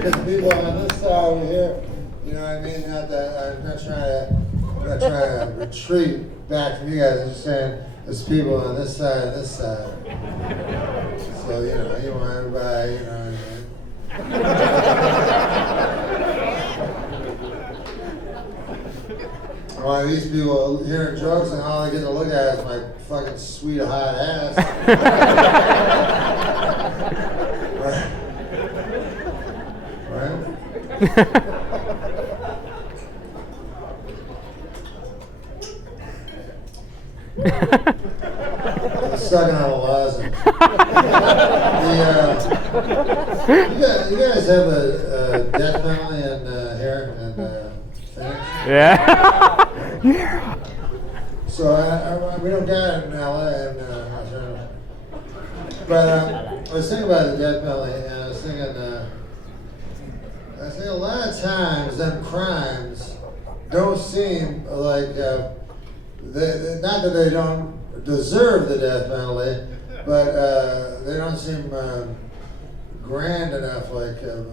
because people on this side over here, you know what I mean? I'm not trying to retreat back from you guys. I'm just saying there's people on this side and this side. So, you know, you want everybody, you know what I mean? Well, these people hearing jokes and all they get to look at is my fucking sweet hot ass. Right? I'm sucking on a lozenge. You guys have a death penalty in here in Phoenix? Yeah. Yeah. So we don't got it in LA, but I was thinking about the death penalty, and I was thinking a lot of times them crimes don't seem like not that they don't deserve the death penalty, but they don't seem grand enough. Like I don't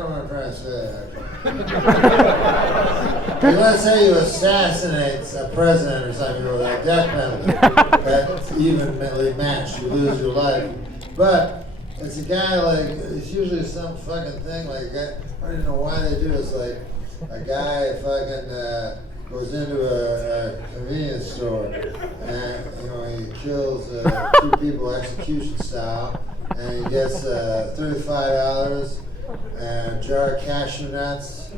know what I'm trying to say. Let's say you assassinate a president or something with a death penalty. That's evenly matched. You lose your life. But it's a guy like, it's usually some fucking thing like that. I don't even know why they do it. It's like a guy fucking goes into a convenience store and, you know, he kills 2 people execution style and he gets $35 and a jar of cashew nuts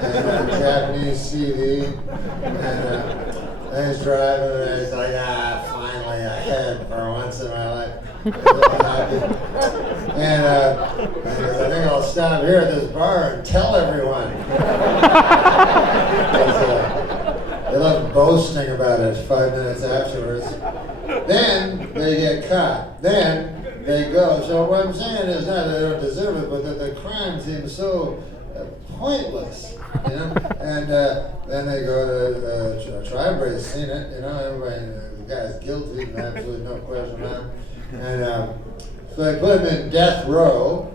and a Japanese CD, and then he's driving and he's like, finally a head for once in my life. And I think I'll stop here at this bar and tell everyone. They love boasting about it 5 minutes afterwards. Then they get caught. Then they go. So what I'm saying is not that they don't deserve it, but that the crime seems so pointless, you know. And then they go to trial. Everybody's seen it, you know. Everybody, the guy's guilty, absolutely no question about it. And so they put him in death row.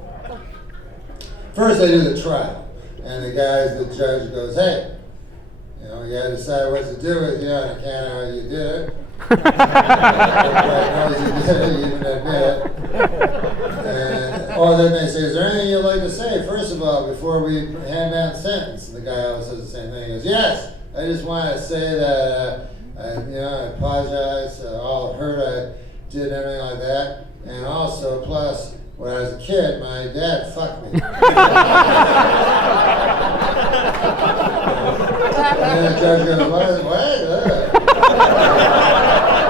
First they do the trial, and the judge goes, "Hey, you know, you gotta decide what to do with you on account of how you did it." Everybody knows you did it, you even admit it. Or then they say, "Is there anything you'd like to say, first of all, before we hand down sentence?" And the guy always says the same thing. He goes, "Yes, I just want to say that I apologize, all hurt I did, everything like that. And also, plus, when I was a kid, my dad fucked me." And then the judge goes, "What?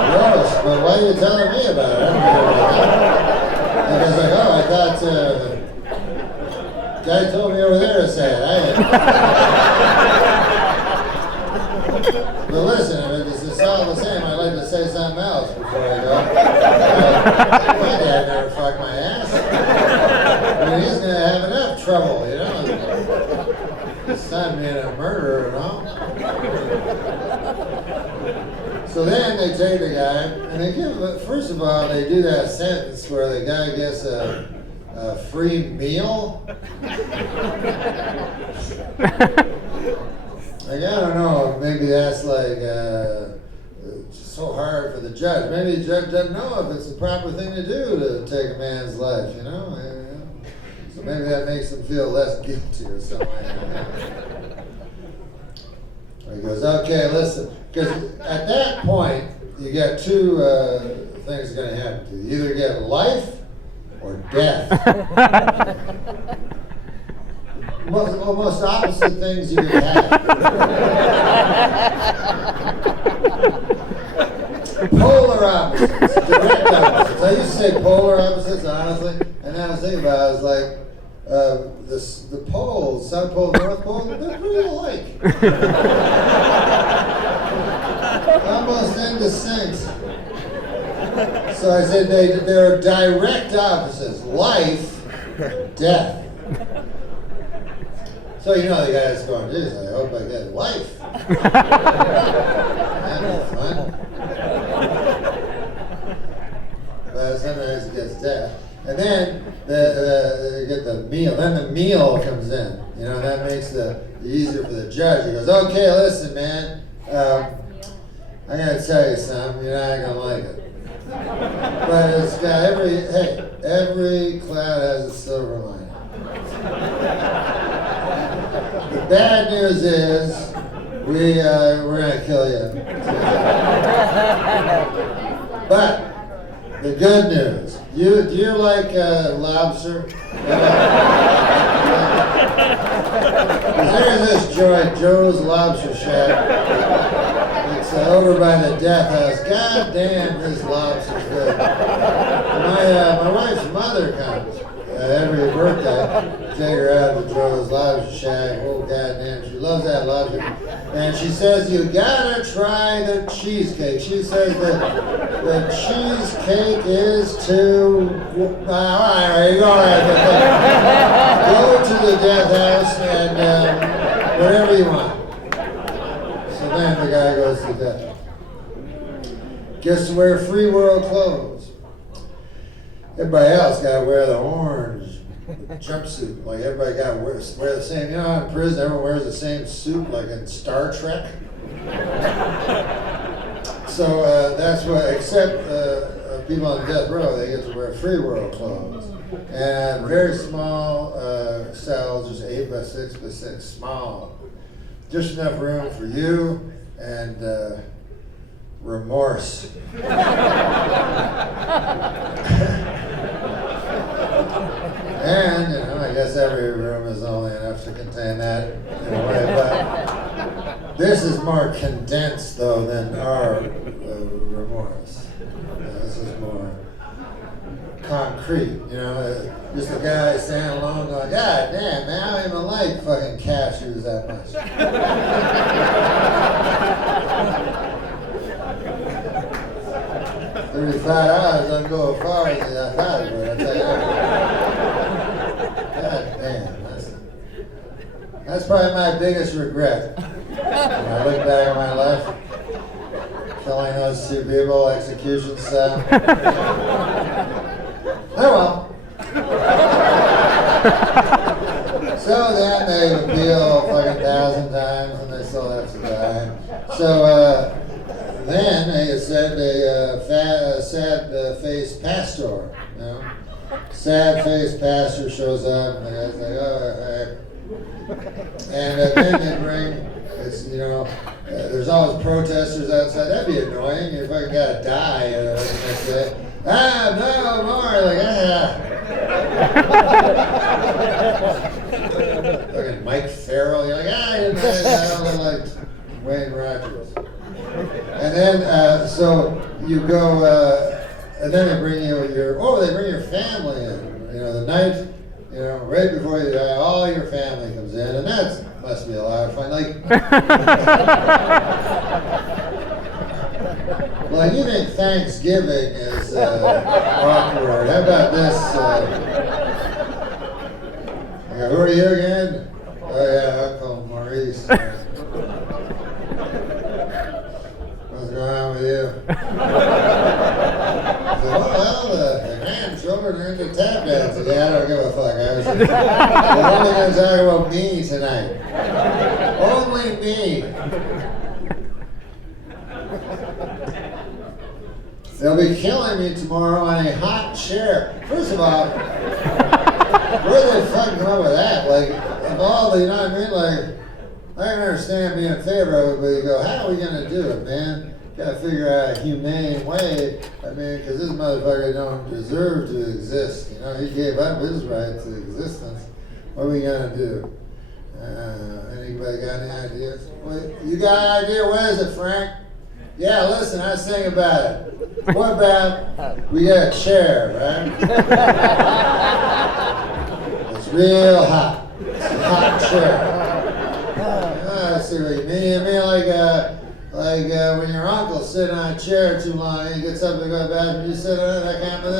Gross, but why are you telling me about it?" And I was like, "Oh, I thought guy told me over there to say it. I didn't." But listen, I mean, this is all the same. I'd like to say something else before I go. My dad never fucked my ass. I mean, he's going to have enough trouble, you know. His son being a murderer and all. So then they take the guy, and they give him, first of all, they do that sentence where the guy gets a free meal. Like, I don't know, maybe that's like so hard for the judge. Maybe the judge doesn't know if it's the proper thing to do to take a man's life, you know? So maybe that makes him feel less guilty or something like that. He goes, "Okay, listen," because at that point, you got 2 things going to happen to you. You either get life or death. Almost opposite things you could have. Polar opposites, direct opposites. I used to say polar opposites, honestly, and now I was thinking about it, I was like, the poles, South Pole, North Pole, they're pretty alike. Almost indistinct. So I said they're direct opposites, life, death. So you know the guy that's going, "Geez, I hope I get life." That'd be fun. But sometimes it gets death. And then you get the meal. Then the meal comes in. You know, that makes it easier for the judge. He goes, okay, listen, man. I'm going to tell you something. You're not going to like it. But it's got every cloud has a silver lining. The bad news is we're going to kill you. But the good news, do you like lobster? There's this joint, Joe's Lobster Shack. It's over by the death house. God damn, this lobster's good. My wife's mother comes every birthday. Take her out to Joe's Lobster Shack. Oh, goddamn, she loves that lobster. And she says, you gotta try the cheesecake. She says that the cheesecake is to... all right, go ahead. Go to the death house and whatever you want. So then the guy goes to death. Gets to wear free world clothes. Everybody else got to wear the orange jumpsuit. Like everybody got to wear the same. You know, in prison, everyone wears the same suit, like in Star Trek. So that's what, except people on death row, they get to wear free world clothes. And very small cells, just 8 by 6 by 6, small. Just enough room for you and remorse. And, you know, I guess every room is only enough to contain that in a way, but this is more condensed, though, than our remorse. This is more concrete, you know, just a guy standing alone going, God damn, man, I don't even like fucking cashews that much. $35 doesn't go as far as I thought it would, I'll tell you that. God damn, that's probably my biggest regret. When I look back at my life, killing those two people, execution style. Oh well. So then they appeal fucking 1,000 times and they still have to die. So then they said a sad-faced pastor, you know. Sad-faced pastor shows up and the guy's like, oh, and then they bring, it's, you know, there's always protesters outside. That'd be annoying. You fucking gotta die the next day. No more. Like, Fucking Mike Farrell. You're like, you know, like Wayne Rogers. And then, so you go, and then they bring you they bring your family in. You know, the night, you know, right before you die, all your family comes in, and that must be a lot of fun. Like, well, you think Thanksgiving is awkward. How about this? Who are you again? Oh, yeah, Uncle Maurice. What's going on with you? Well, the grandchildren are into tap dancing. Yeah, I don't give a fuck. We're only going to talk about me tonight. Only me. They'll be killing me tomorrow on a hot chair. First of all, where they fucking come up with that? Like, of all the, you know what I mean? Like, I can understand being in favor of it, but you go, how are we going to do it, man? Got to figure out a humane way. I mean, because this motherfucker don't deserve to exist. You know, he gave up his right to existence. What are we going to do? Anybody got any ideas? Wait, you got an idea? What is it, Frank? Yeah, listen, I was thinking about it. What about we get a chair, right? It's real hot. It's a hot chair. I see what you mean. You mean like when your uncle's sitting on a chair too long, he gets up to go to the bathroom, you sit on it, that kind of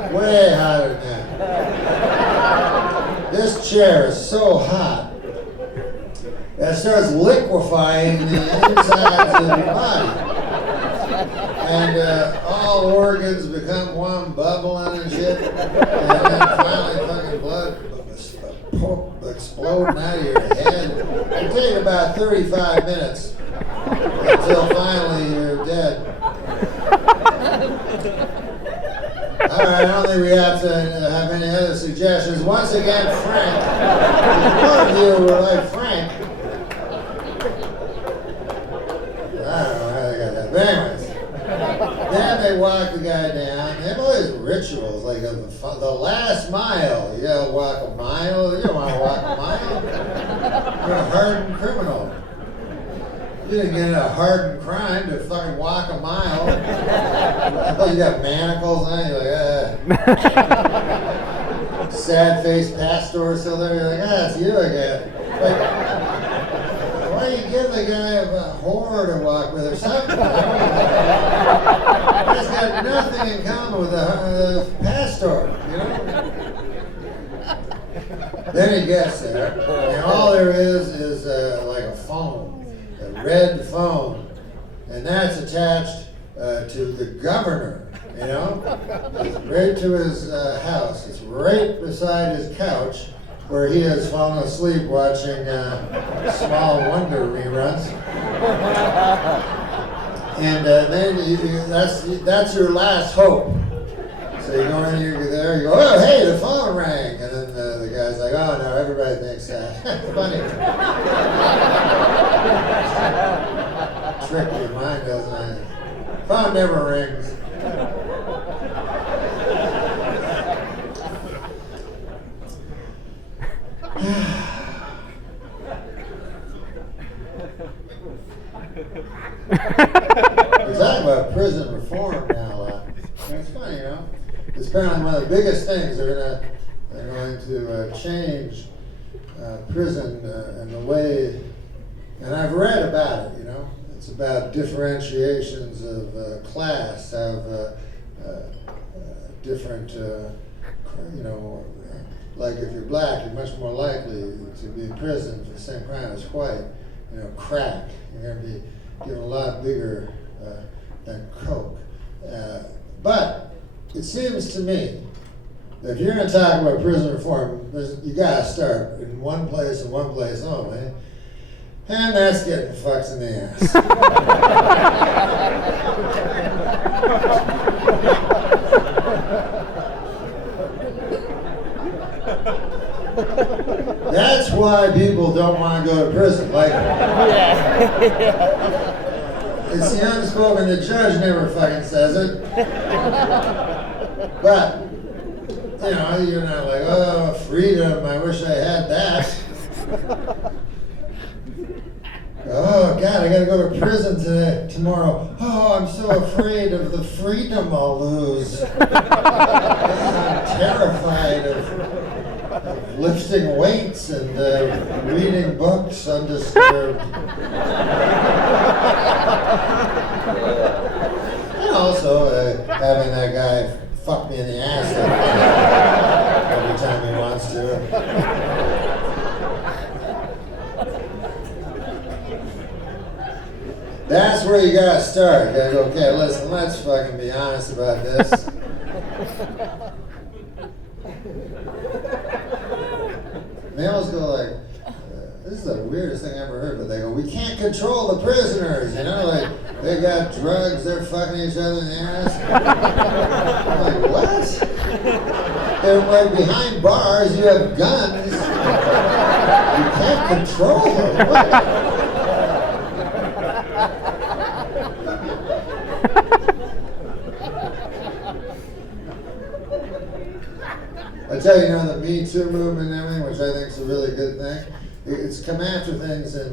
thing? Way hotter than that. This chair is so hot that it starts liquefying the insides of your body. And all all organs become one bubbling and shit, and then finally fucking blood exploding out of your head. It takes about 35 minutes until finally you're dead. All right, I don't think we have to have any other suggestions. Once again, Frank. If one of you were like Frank, I don't know how they got that. But anyways, then they walk the guy down. They have all these rituals, like the last mile. You gotta walk a mile. You don't want to walk a mile. You're a hardened criminal. You didn't get in a hardened crime to fucking walk a mile. I thought you got manacles on. You're like, sad-faced pastor still there. You're like, it's you again. Like, why do you give the guy a whore to walk with or something? He's got nothing in common with the pastor, you know? Then he gets there, and all there is like a phone. A red phone, and that's attached to the governor, you know? It's right to his house. It's right beside his couch where he has fallen asleep watching Small Wonder reruns. And then that's your last hope. So you go in, you're there, you go, oh, hey, the phone rang. And then the guy's like, oh, no, everybody thinks that. Funny. Trick your mind, doesn't it? Phone never rings. We're talking about prison reform now. It's funny, you know. It's apparently one of the biggest things. They're going to change prison and the way. And I've read about it. You know, it's about differentiations of class, of different. You know, like if you're black, you're much more likely to be in prison for the same crime as white. You know, crack. You're going to be given a lot bigger than coke. But it seems to me that if you're going to talk about prison reform, you got to start in one place and one place only, and that's getting fucked in the ass. That's why people don't want to go to prison. Like, it's the unspoken. The judge never fucking says it. But, you know, you're not like, oh, freedom, I wish I had that. Oh, God, I gotta go to prison tomorrow. Oh, I'm so afraid of the freedom I'll lose. I'm terrified of lifting weights and reading books undisturbed. And also having that guy fuck me in the ass every time he wants to. That's where you gotta start. You gotta go, okay, listen, let's fucking be honest about this. They always go like, this is the weirdest thing I ever heard, but they go, we can't control the prisoners, you know, like, they got drugs, they're fucking each other in the ass. I'm like, what? They're like behind bars, you have guns. You can't control them. What? I tell you, you know, the Me Too movement and everything, which I think is a really good thing, it's come after things in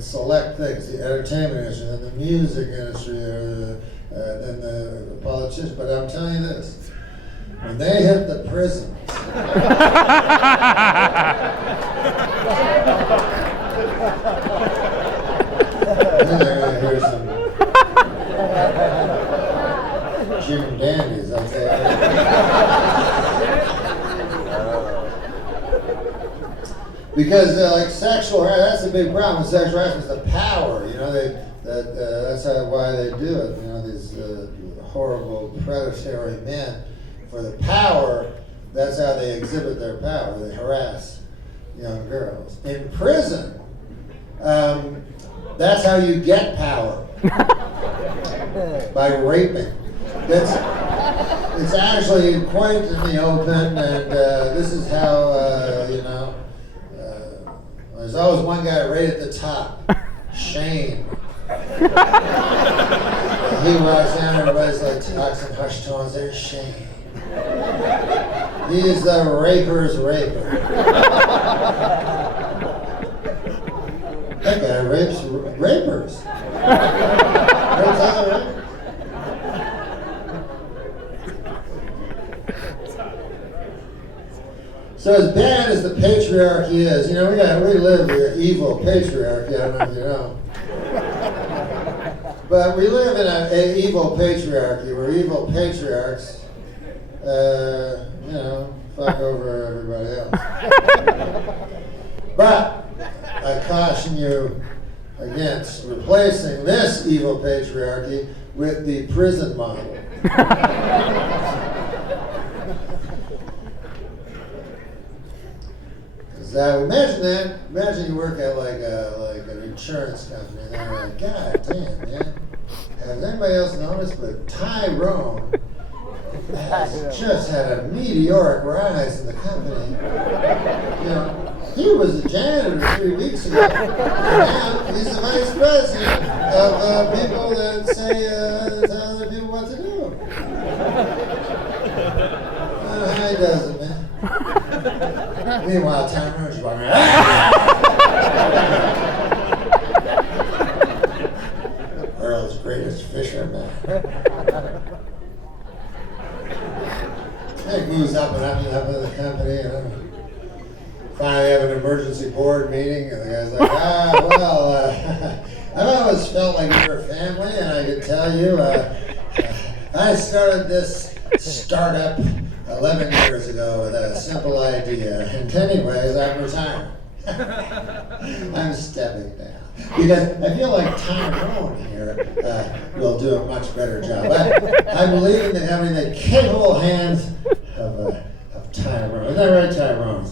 select things, the entertainment industry, and the music industry, and the politicians. But I'm telling you this, when they hit the prisons, then they're going to hear some Jim Dandies, I'll say. Because like sexual harassment, that's the big problem with sexual harassment, is the power. You know, that's why they do it. You know, these horrible predatory men for the power. That's how they exhibit their power. They harass young girls. In prison, that's how you get power. By raping. It's actually quite in the open, and this is how, there's always one guy right at the top, Shane. He walks down, everybody's like talks in hushed tones, there's Shane. He is the raper's raper. That guy rapes rapers. Rapes other rapers. So as bad as the patriarchy is, we live in an evil patriarchy, I don't know if you know. But we live in an evil patriarchy where evil patriarchs, fuck over everybody else. But I caution you against replacing this evil patriarchy with the prison model. Imagine you work at like an insurance company, and they're like, God damn, man, has anybody else noticed? But Tyrone has just had a meteoric rise in the company. He was a janitor 3 weeks ago, and now he's the vice president of people that say tell other people what to do. I don't know how he does it, man. Meanwhile, Tyrone's going, World's greatest fisherman. It moves up and up and up in the company, finally have an emergency board meeting, and the guy's like, I've always felt like we were family, and I can tell you, I started this startup 11 years ago with a simple idea, and anyways, I'm retiring. I'm stepping down. Because I feel like Tyrone here will do a much better job. I believe in having the capable hands of Tyrone. Is that right, Tyrone?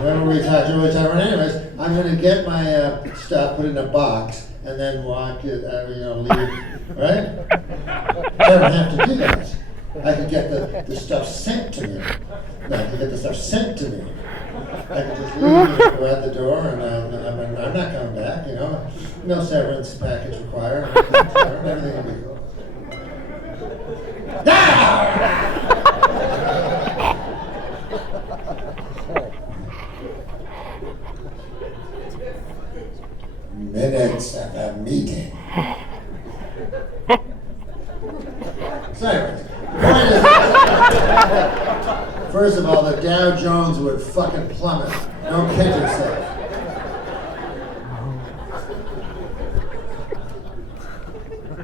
Whenever we talk to Tyrone, anyways, I'm going to get my stuff put in a box and then walk it, leave, right? I don't have to do that. I could get the stuff sent to me. I could get the stuff sent to me. I could just leave it go out the door, and I'm not coming back, No severance package required. Everything will be cool. Minutes of a meeting. So anyways, point is, first of all, the Dow Jones would fucking plummet. Don't kid yourself.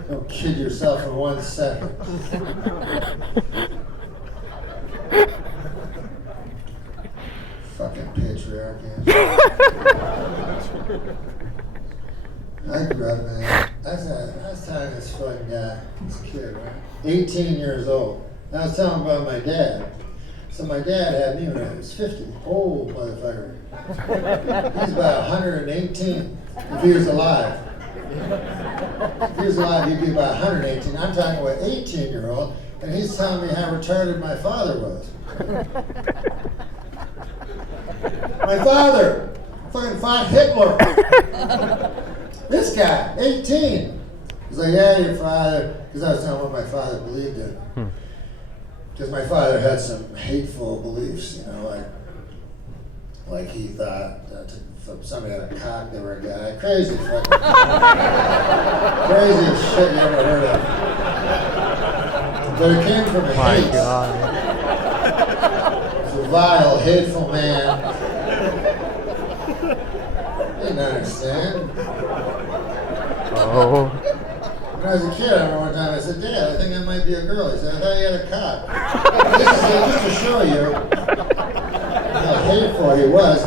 Don't kid yourself for 1 second. Fucking patriarchy. I grew up, man. I was telling this fucking guy, this kid, right? 18 years old. I was telling him about my dad. So my dad had me when I was 50. Old motherfucker. He's about 118 if he was alive. If he was alive, he'd be about 118. I'm talking about an 18-year-old, and he's telling me how retarded my father was. My father fucking fought Hitler. This guy, 18. He's like, yeah, your father, because I was telling him what my father believed in. Because my father had some hateful beliefs, like he thought if somebody had a cock, they were a guy. Crazy fucking craziest shit you ever heard of. But it came from hate. God. It's a vile, hateful man. Didn't understand. Oh. When I was a kid, I remember one time I said, Dad, I think I might be a girl. He said, I thought you had a cock. Just to show you how hateful he was.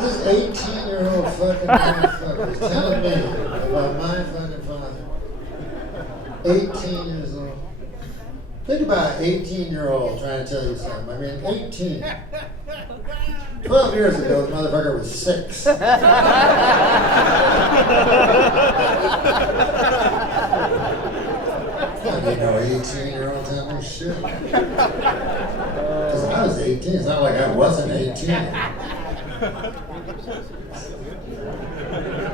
This 18-year-old fucking motherfucker is telling me about my fucking father. 18 years old. Think about an 18-year-old trying to tell you something. I mean, 18. 12 years ago, the motherfucker was 6. I didn't know 18-year-old tell me shit. Because I was 18. It's not like I wasn't 18.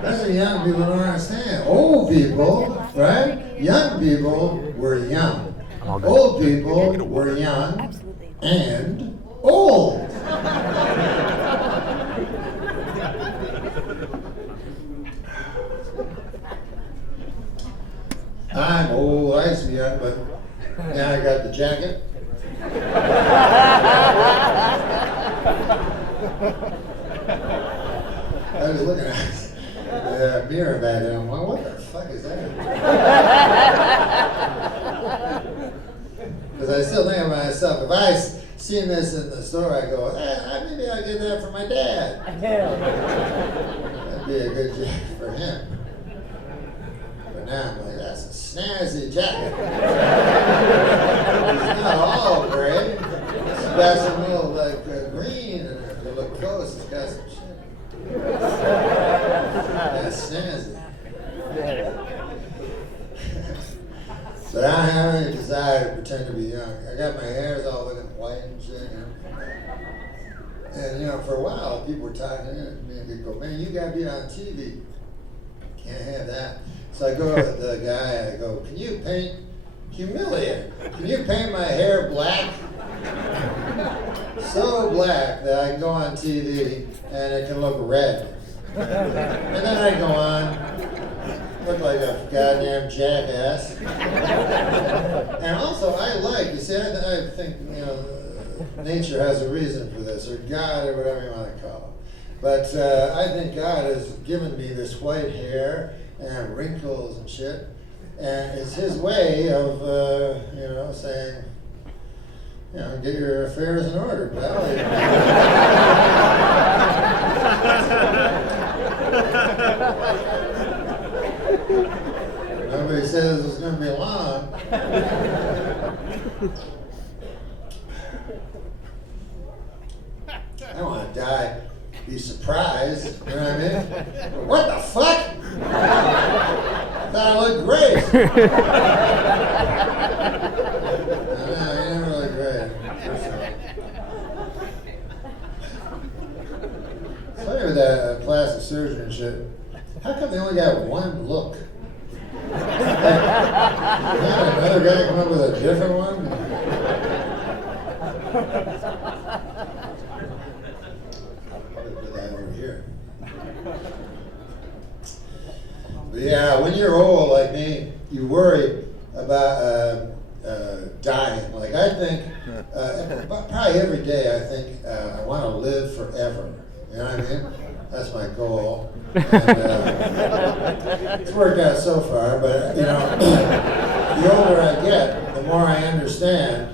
That's what young people don't understand. Old people, right? Young people were young. Old people were young and old. I'm old. I used to be young, but now I got the jacket. I was looking at the mirror back there. I'm like, what the fuck is that? Because I still think of myself, if I seen this in the store, I go, maybe I'll get that for my dad. That'd be a good jacket for him. But now I'm like, that's a snazzy jacket. It's not all gray. It's got some little like green in it. If you look close, it's got some shit. That's snazzy. But I don't have any desire to pretend to be young. I got my hairs all looking white and shit. And for a while, people were talking to me and they'd go, man, you gotta be on TV. Can't have that. So I go to the guy, I go, can you paint, humiliating, can you paint my hair black? So black that I can go on TV and it can look red. And then I go on, look like a goddamn jackass. And also, I think, nature has a reason for this, or God, or whatever you want to call it. But I think God has given me this white hair and wrinkles and shit, and it's His way of, saying, get your affairs in order, pal. Nobody says it's going to be long. I don't want to die, be surprised, you know what I mean? What the fuck? I thought I looked great. No, you never look great. Funny with that plastic surgery and shit. How come they only got one look? Another guy come up with a different one? Put that over here. But yeah, when you're old like me, you worry about dying. Like I think, probably every day I think I want to live forever. You know what I mean? That's my goal. And, it's worked out so far, but the older I get, the more I understand.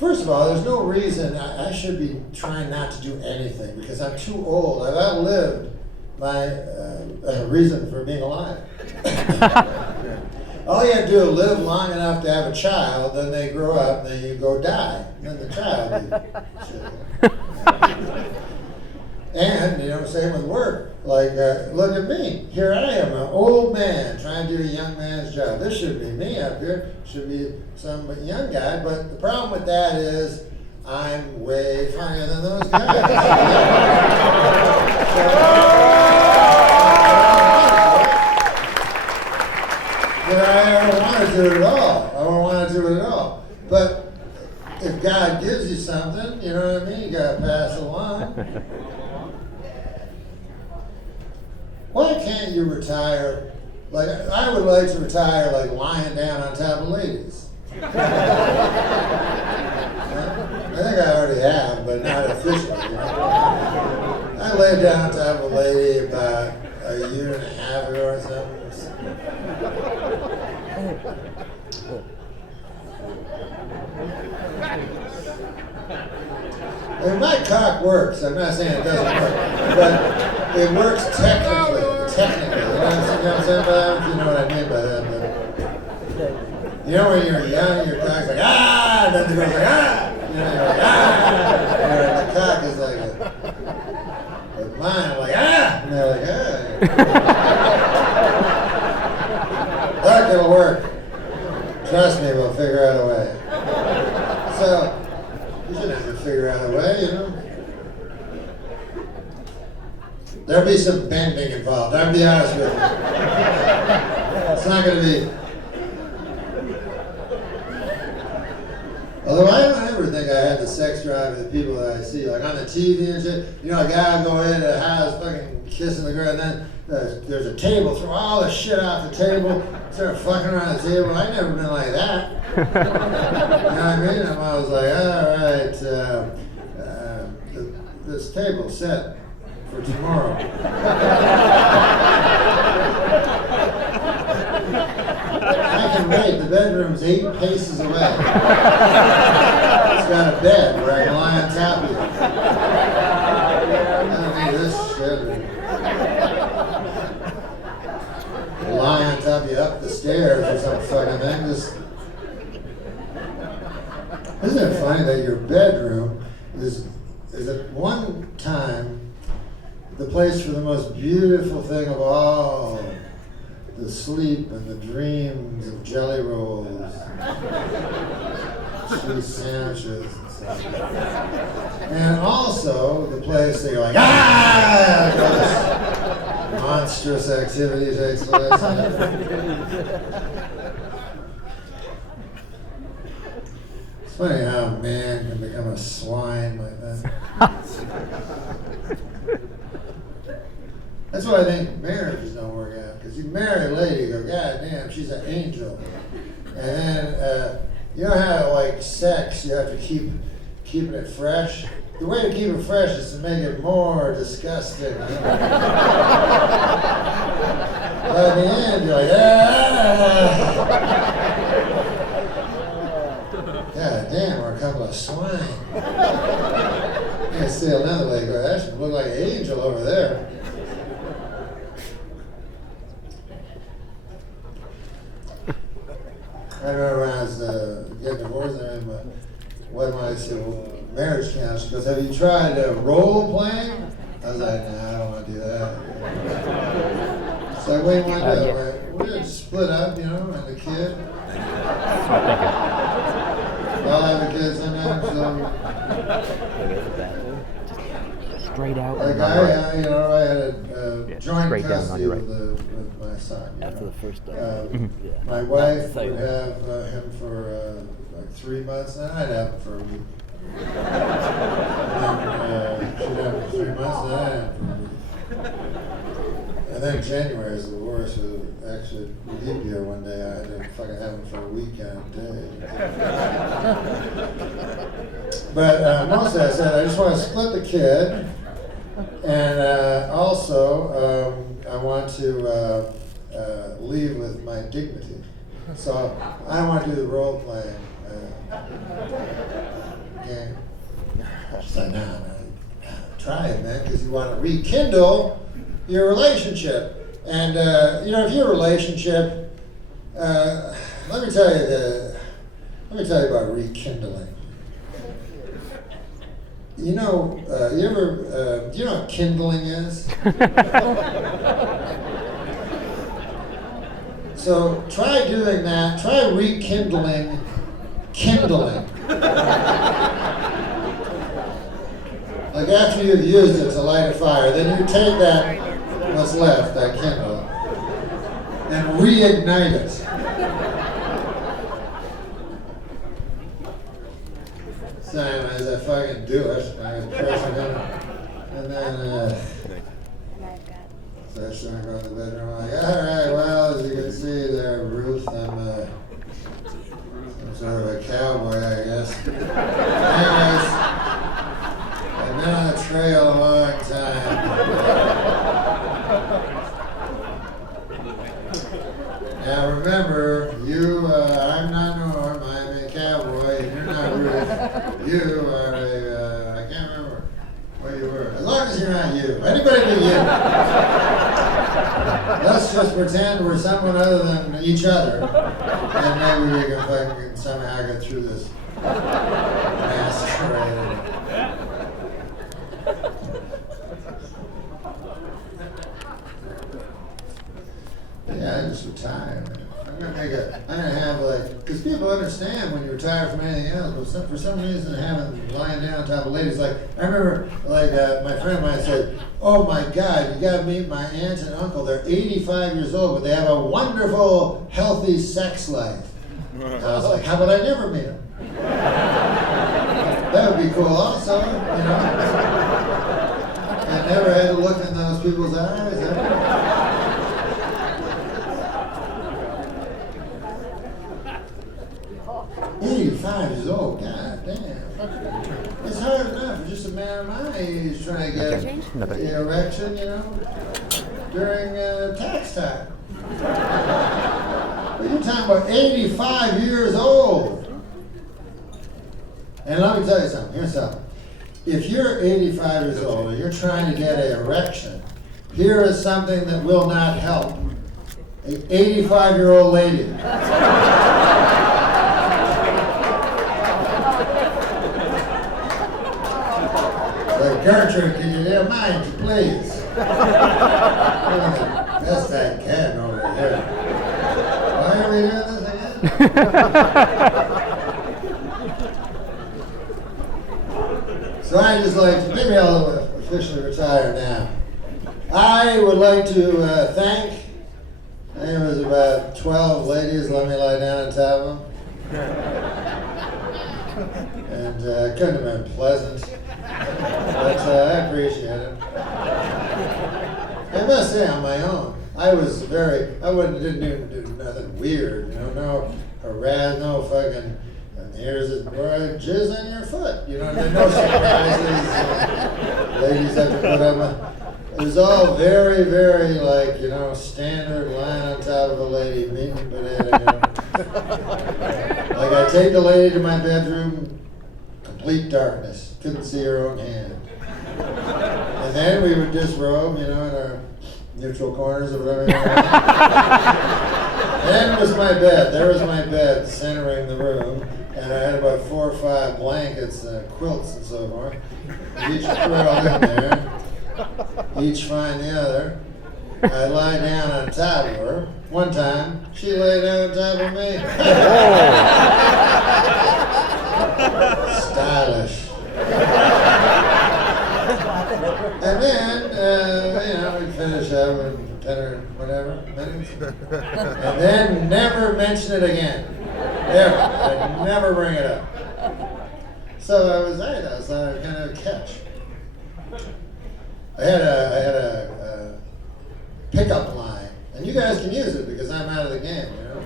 First of all, there's no reason I should be trying not to do anything because I'm too old. I've outlived my reason for being alive. All you have to do is live long enough to have a child, then they grow up, then you go die. And then the child, and, same with work. Like, look at me. Here I am, an old man trying to do a young man's job. This should be me up here. Should be some young guy. But the problem with that is I'm way funnier than those guys. I don't want to do it at all. I don't want to do it at all. But if God gives you something, you know what I mean? You got to pass it along. Why can't you retire? Like, I would like to retire like lying down on top of ladies. I think I already have, but not officially. I laid down on top of a lady about a year and a half ago or something. I mean, my cock works. I'm not saying it doesn't work, but it works technically. You know what I'm saying by that? You know what I mean by that, but You know when you're young, your cock's like, ah, and then the girl's like, ah, you know, you're like, ah, and the cock is like, but mine, I'm like, ah, and they're like, ah. Look, it'll work. Trust me, we'll figure out a way. So, you should have to figure out a way, you know. There'll be some bending involved, I'll be honest with you. It's not going to be. Although I don't ever think I had the sex drive of the people that I see, like on the TV and shit. You know, a guy will go into the house, fucking kissing the girl, and then there's a table, throw all the shit off the table, start fucking around the table. I've never been like that. You know what I mean? I'm always like, all right, this table's set for tomorrow. I can wait. The bedroom's 8 paces away. It's got a bed where I can lie on top of it. I don't need this shit. Lie on top of you up the stairs or some fucking thing. Isn't it funny that your bedroom is at one time the place for the most beautiful thing of all? The sleep and the dreams of jelly rolls, cheese sandwiches, and stuff. And also the place that you're like, ah! This monstrous activity takes place. It's funny how a man can become a swine like that. That's why I think marriages don't work out. Because you marry a lady, you go, God damn, she's an angel. And then, you know how, like, sex, you have to keeping it fresh? The way to keep it fresh is to make it more disgusting. You know? By the end, you're like, ah! God damn, we're a couple of swine. You see another lady go, that should look like an angel over there. I remember when I was getting divorced, and when I said, well, marriage counts, she goes, have you tried role playing? I was like, nah, I don't want to do that. So what do you want to do? We're going to split up, you know, and the kid. I'll have a kid sometimes, so. Straight out. Like I had a joint custody with my son. After the first my wife would have him for like 3 months, and I'd have him for a week. And then she'd have him for 3 months, and I'd have him for a week. And then January is the worst. Actually, leap year one day, I had to fucking have him for a weekend day. But mostly I said, I just want to split the kid. And also, I want to leave with my dignity. So I don't want to do the role playing game. She's like, no, try it, man, because you want to rekindle your relationship. And if your relationship, let me tell you about rekindling. You know, do you know what kindling is? So try doing that. Try rekindling, kindling. Like after you've used it to light a fire, then you take that, what's left, that kindle, and reignite it. So anyways, I fucking do it. I press it in, and then so I start going to the bedroom. I'm like, all right, well, as you can see there, Ruth, I'm some sort of a cowboy, I guess. Anyways, I've been on the trail a long time. Now remember, I'm not Norm, I'm a cowboy, and you're not Ruth. You are I can't remember what you were. As long as you're not you. Anybody but you. Let's just pretend we're someone other than each other. And maybe we can fucking somehow get through this masquerade. Yeah, I just retired, man. I'm gonna have like, because people understand when you retire from anything else, but for some reason having lying down on top of ladies, like, I remember, like, my friend of mine said, oh my God, you gotta meet my aunt and uncle. They're 85 years old, but they have a wonderful, healthy sex life. And I was like, how about I never meet them? That would be cool also, you know? I never had to look in those people's eyes. 85 years old, god damn. It's hard enough for just a man of my age trying to get the erection, you know, during tax time. But you're talking about 85 years old. And let me tell you something, here's something. If you're 85 years old and you're trying to get an erection, here is something that will not help. An 85-year-old lady. Gertrude, can you hear mine, please? That's that cat over here. Why are we doing this again? So I just like to, maybe I'll officially retire now. I would like to thank, I think it was about 12 ladies let me lie down on top of them. And it couldn't have been pleasant. But I appreciate it. I must say, on my own, I didn't even do nothing weird, you know, no harass, no fucking, here's a jizz on your foot, you know, there's no surprises. Ladies have to put up it was all very, very, like, you know, standard lying on top of a lady, meat and potato, you know. Like, I take the lady to my bedroom, complete darkness. Couldn't see her own hand. And then we would disrobe, you know, in our neutral corners or whatever. Then was my bed. There was my bed centering the room. And I had about 4 or 5 blankets, quilts and so forth. Each curled in there. Each find the other. I lie down on top of her. One time, she lay down on top of me. Stylish. And then, you know, we'd finish up and 10 or whatever minutes. And then never mention it again. Ever. I'd never bring it up. So I was kind of a catch. I had a pickup line. And you guys can use it because I'm out of the game, you know.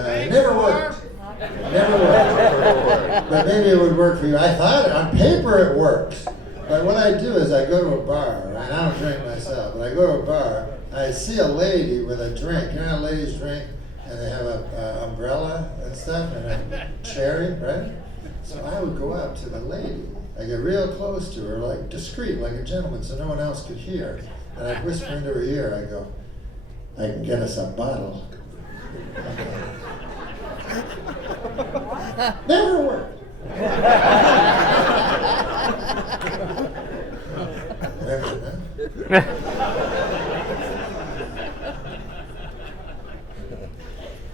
It never worked. Never worked. But maybe it would work for you. I thought on paper it works. But what I do is I go to a bar, right? I don't drink myself, but I go to a bar, and I see a lady with a drink. You know how ladies drink? And they have an umbrella and stuff, and a cherry, right? So I would go up to the lady. I get real close to her, like discreet, like a gentleman, so no one else could hear. And I'd whisper into her ear, I go, I can get us a bottle. Never worked.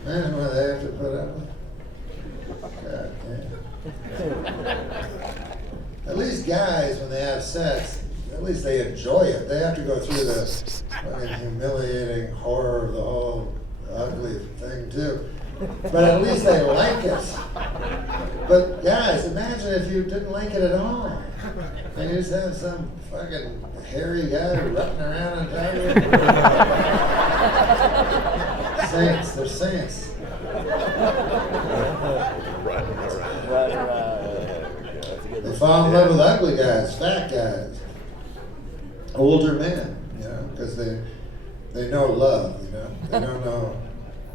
That's what they have to put up with. God damn. At least guys, when they have sex, at least they enjoy it. They have to go through the fucking humiliating horror of the whole ugly thing too. But at least they like it. But guys, imagine if you didn't like it at all. And you just have some fucking hairy guy rutting around on top of you. Saints, they're saints. They fall in love with ugly guys, fat guys, older men, you know, because they know love, you know.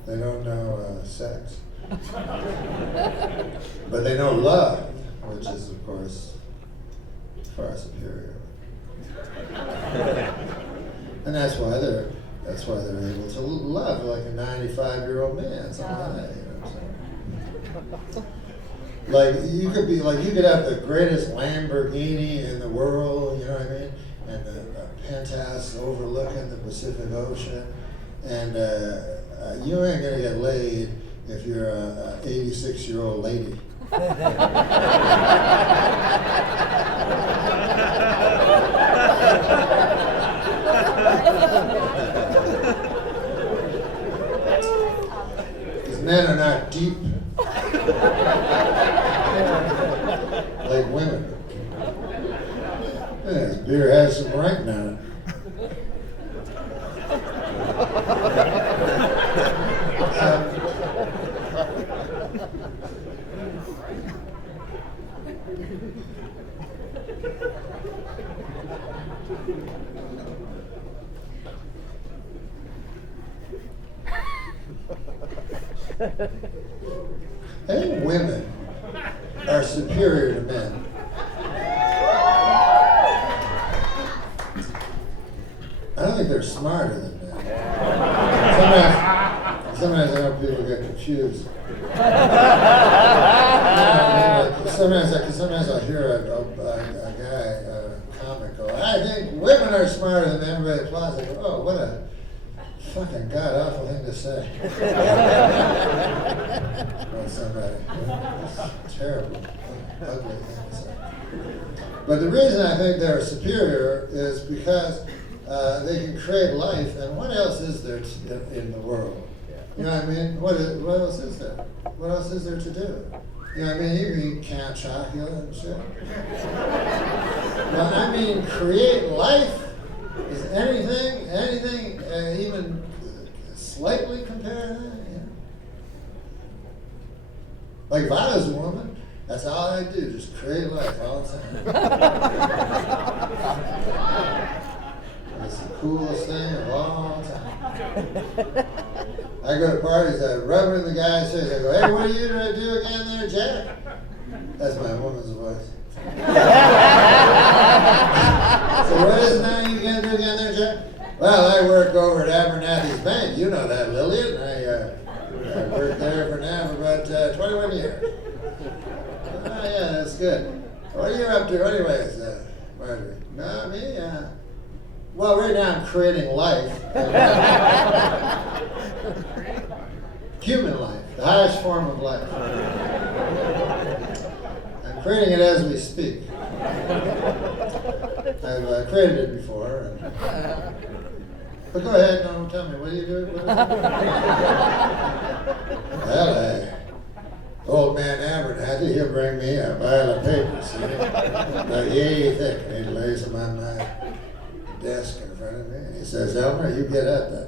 They don't know sex. But they know love, which is, of course, far superior. And that's why they're That's why they're able to love like a 95-year-old man, something like that. You know what I'm saying? Like you could have the greatest Lamborghini in the world, you know what I mean, and a penthouse overlooking the Pacific Ocean, and you ain't gonna get laid if you're a 86-year-old lady. Because men are not deep like women. Yeah, this beer has some writing on it. I think women are superior to men. I don't think they're smarter than men. Sometimes I know people get confused. Sometimes I'll hear a guy, a comic go, I think women are smarter than men. Everybody applauds. I go, oh, what a fucking god-awful thing to say. About somebody. It's terrible, ugly thing to say. But the reason I think they're superior is because they can create life, and what else is there in the world? You know what I mean? What else is there? What else is there to do? You know what I mean? You can eat canned chocolate and shit. But I mean, create life is anything even slightly compared to that? You know? Like if I was a woman, that's all I do, just create life all the time. It's the coolest thing of all time. I go to parties, I rub it in the guy's face, I go, hey, what are you going to do again there, Jack? That's my woman's voice. So what is it now you going to do again there, Jack? Well, I work over at Abernathy's Bank. You know that, Lillian. I worked there for now for about 21 years. Oh, yeah, that's good. What are you up to anyways, Marjorie? No, me? Well, right now I'm creating life. Human life, the highest form of life. I'm creating it as we speak. I've created it before. But go ahead, no, tell me, what are you doing? Well, old man Abernathy, he'll bring me a pile of papers, see? About yay thick, and he lays them on my desk in front of me, and he says, Elmer, you get at that.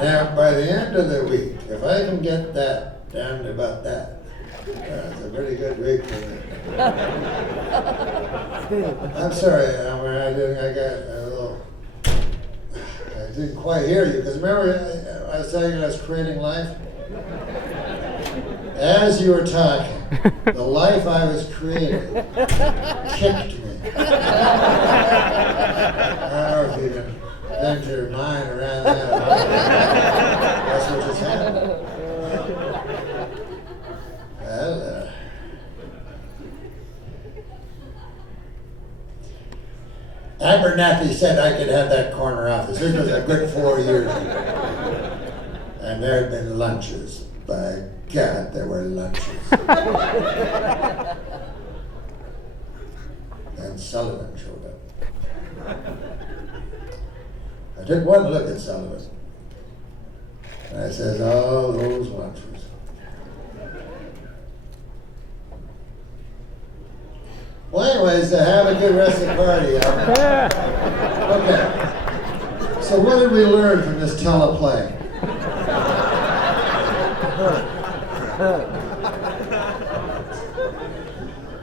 Now, by the end of the week, if I can get that down to about that, it's a pretty good week for me. I'm sorry, Elmer, I didn't quite hear you, because remember I was telling you I was creating life? As you were talking, the life I was creating kicked me. I don't know if you can bend your mind around that. That's what just happened. Well, Abernathy said I could have that corner office. This was a good 4 years ago. And there had been lunches. By God, there were lunches. And Sullivan showed up. I took one look at Sullivan. And I says, oh, those lunches. Well, anyways, have a good rest of the party. Okay. So what did we learn from this teleplay?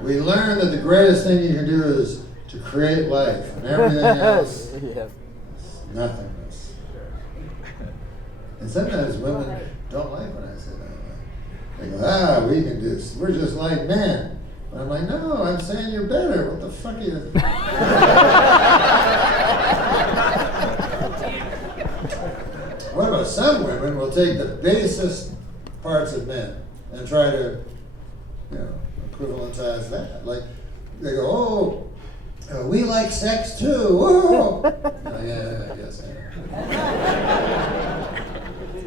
We learned that the greatest thing you can do is to create life, and everything else is nothingness. And sometimes women don't like when I say that. They go, we can do this. We're just like men. And I'm like, no, I'm saying you're better. What the fuck are you? some women will take the basest parts of men and try to, equivalentize that. Like, they go, we like sex too. Whoa. Yeah, I guess.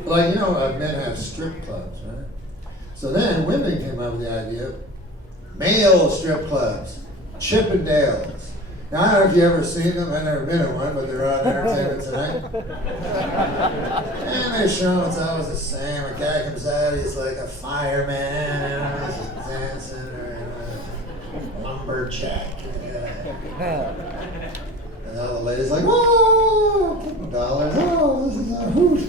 Like, men have strip clubs, right? So then women came up with the idea of male strip clubs, Chippendales. Now, I don't know if you've ever seen them. I've never been to one, but they're on Entertainment Tonight. And they show it's always the same. A guy comes out, he's like a fireman, he's just dancing, or a lumberjack. And all the ladies like, whoa, $50. Oh, this is a hoot.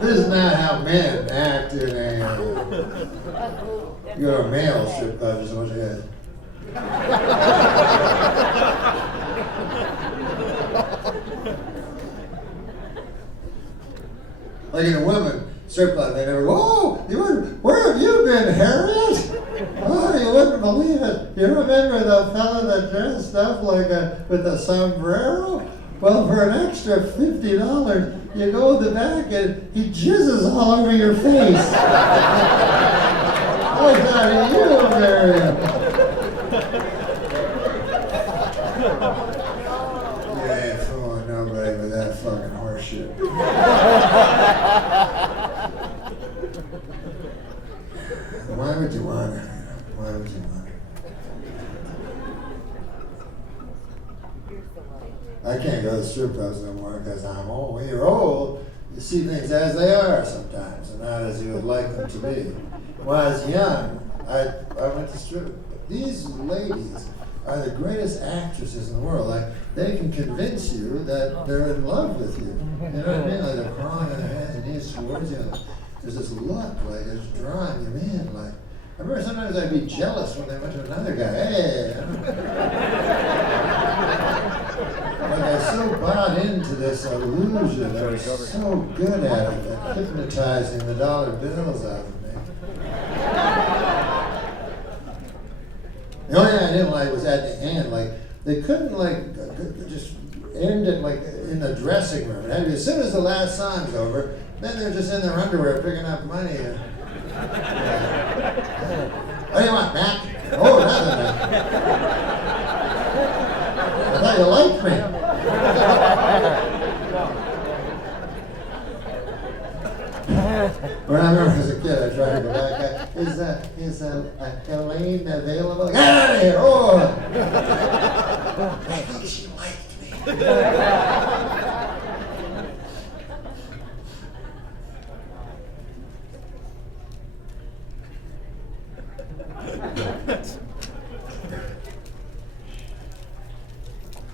This is not how men act in a. You go to a male strip club, just what you guys. Like in a woman strip club, they never go, where have you been, Harriet? Oh, you wouldn't believe it. You remember the fella that dressed up like with a sombrero? Well, for an extra $50, you go in the back and he jizzes all over your face. I thought you, Marion. You ain't fooling nobody with that fucking horse shit. Why would you want it? Why would you want it? I can't go to strip clubs no more because I'm old. When you're old, you see things as they are sometimes, and not as you would like them to be. When I was young, I went to strip. These ladies are the greatest actresses in the world. Like, they can convince you that they're in love with you. You know what I mean? Like, they're crawling on their hands and knees towards you. There's this look, like it's drawing you in. Like, I remember sometimes I'd be jealous when they went to another guy. Hey, like I so bought into this illusion. They were so good at it, at hypnotizing the dollar bills out of me. The only thing I didn't like was at the end, like they couldn't just end it like in the dressing room. It had to be as soon as the last song's over. Then they're just in their underwear picking up money. What do you want, Mac? Oh, nothing, Mac. I thought you liked me. When I remember as a kid, I tried to go back. Is Elaine available? Get out of here! Oh! I think she liked me.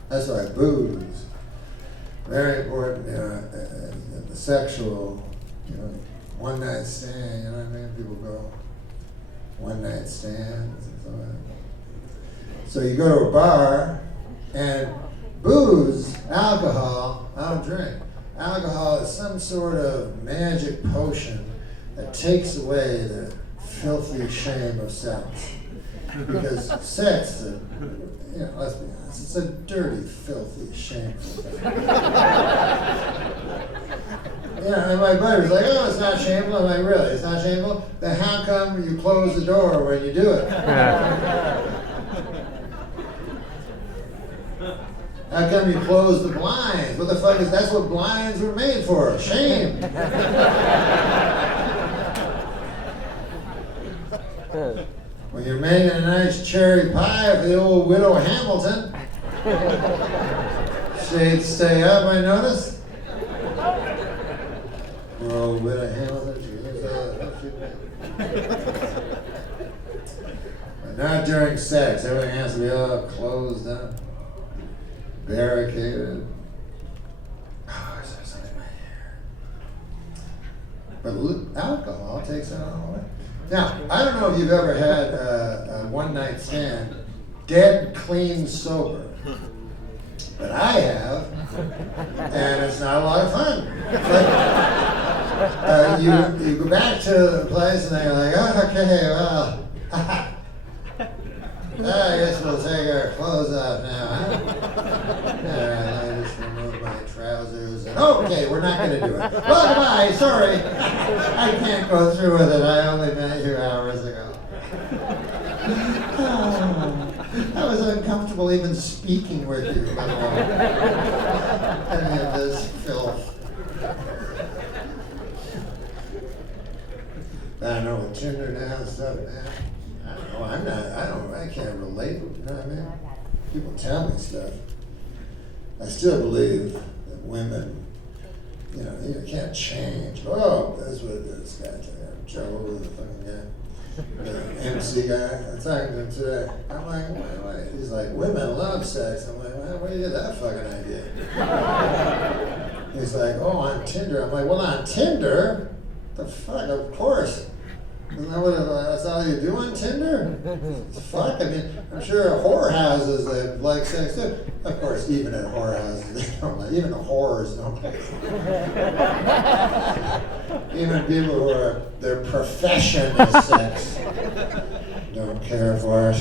That's why booze, very important, the sexual, one night stand, you know what I mean? People go one night stands and so on. So you go to a bar and booze, alcohol, I don't drink. Alcohol is some sort of magic potion that takes away the filthy shame of sex. Because sex, let's be honest, it's a dirty, filthy, shameful thing. And my buddy was like, oh, it's not shameful. I'm like, really, it's not shameful? Then how come you close the door when you do it? How come you close the blinds? What the fuck is, that's what blinds were made for, shame. When you're making a nice cherry pie for the old widow Hamilton, she'd stay up, I noticed. Poor old widow Hamilton, but not during sex. Everything has to be all closed up, barricaded. Oh, is there something in my hair? But alcohol takes it all away. Now, I don't know if you've ever had a one-night stand dead clean sober, but I have, and it's not a lot of fun. But, you go back to the place and they're like, oh, okay, well, I guess we'll take our clothes off now, huh? All right, I just remove my Okay, we're not going to do it. Well, goodbye, sorry. I can't go through with it. I only met you hours ago. I was uncomfortable even speaking with you, let alone any of this filth. I know with Tinder now and stuff, man. I can't relate, you know what I mean? People tell me stuff. I still believe that women, you can't change. Oh, that's what this guy told me. Joe, the fucking guy. The MC guy, I'm talking to him today. I'm like, wait. He's like, women love sex. I'm like, well, where do you get that fucking idea? He's like, oh, on Tinder. I'm like, well, on Tinder? The fuck, of course. Isn't that that's all you do on Tinder? Fuck, I mean, I'm sure at whorehouses they like sex too. Of course, even at whorehouses they don't like, even the whores don't like sex. Even people who their profession is sex don't care for it.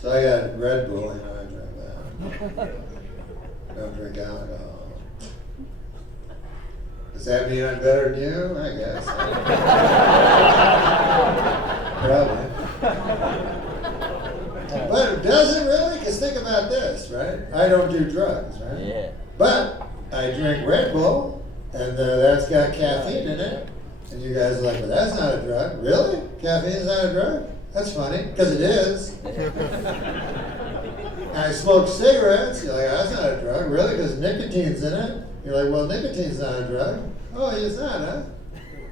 So I got Red Bull, I drink that. Don't drink alcohol. Does that mean I'm better than you? I guess. Probably. But does it really? Because think about this, right? I don't do drugs, right? Yeah. But I drink Red Bull, and that's got caffeine in it. And you guys are like, but that's not a drug. Really? Caffeine's not a drug? That's funny, because it is. And I smoke cigarettes. You're like, that's not a drug. Really? Because nicotine's in it? You're like, well, nicotine's not a drug. Oh, it's not,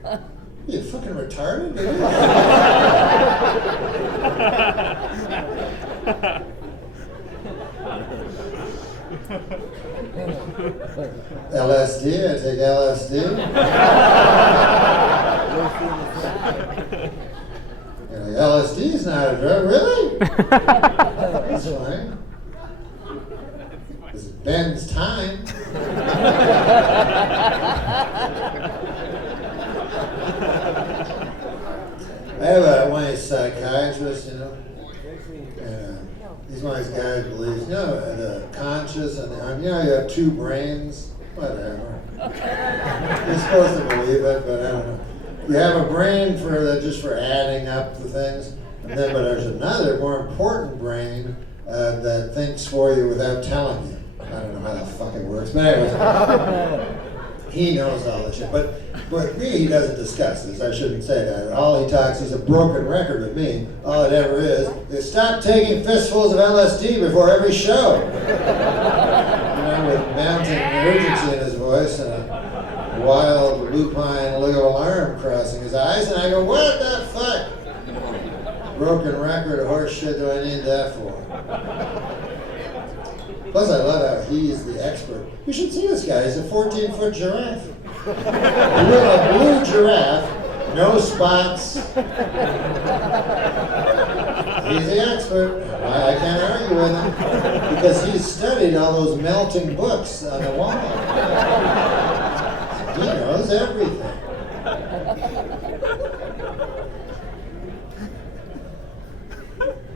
huh? You fucking retarded, dude? LSD? I take LSD? LSD is not a drug, really? That's funny. Because it bends time. I have one of these psychiatrists, and he's one of these guys who believes, the conscious and you have two brains, whatever. You're supposed to believe it, but I don't know. You have a brain just for adding up the things, but there's another more important brain that thinks for you without telling you. I don't know how the fuck it works, but anyway, he knows all this shit. But with me, he doesn't discuss this. I shouldn't say that. He's a broken record with me. All it ever is stop taking fistfuls of LSD before every show. With mounting urgency in his voice and a wild lupine look of alarm crossing his eyes, and I go, what the fuck? Broken record of horse shit do I need that for? Plus, I love how he's the expert. You should see this guy. He's a 14-foot giraffe. A blue giraffe, no spots. He's the expert. I can't argue with him because he's studied all those melting books on the wall. He knows everything.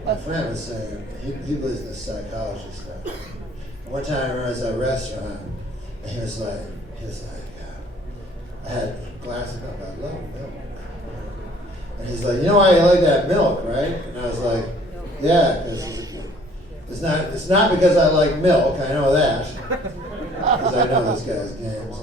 My friend was saying, he believes in this psychology stuff. One time I was at a restaurant, and he was like, I had a glass of milk, I love milk. And he's like, you know why you like that milk, right? And I was like, yeah, because it's not because I like milk, I know that. Because I know this guy's games.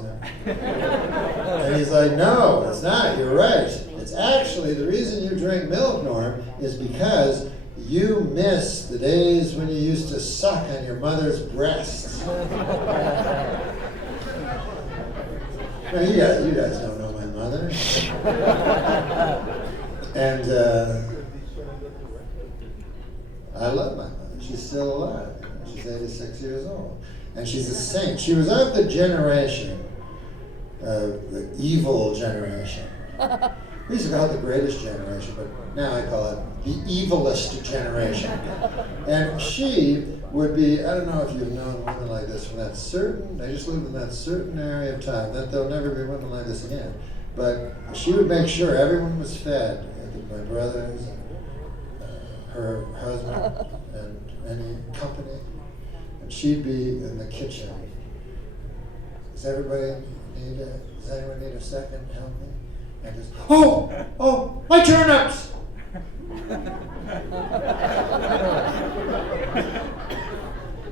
And he's like, no, it's not, you're right. It's actually, the reason you drink milk, Norm, is because you miss the days when you used to suck on your mother's breast. Now, you guys don't know my mother. And I love my mother. She's still alive. She's 86 years old. And she's a saint. She was of the generation, the evil generation. We used to call it the greatest generation, but now I call it the evilest generation. And she would be, I don't know if you've known women like this from they just lived in that certain area of time, that there'll never be women like this again. But she would make sure everyone was fed at the my brothers and her husband and any company, and she'd be in the kitchen. Does anyone need a second? Help me? And just, oh, my turnips!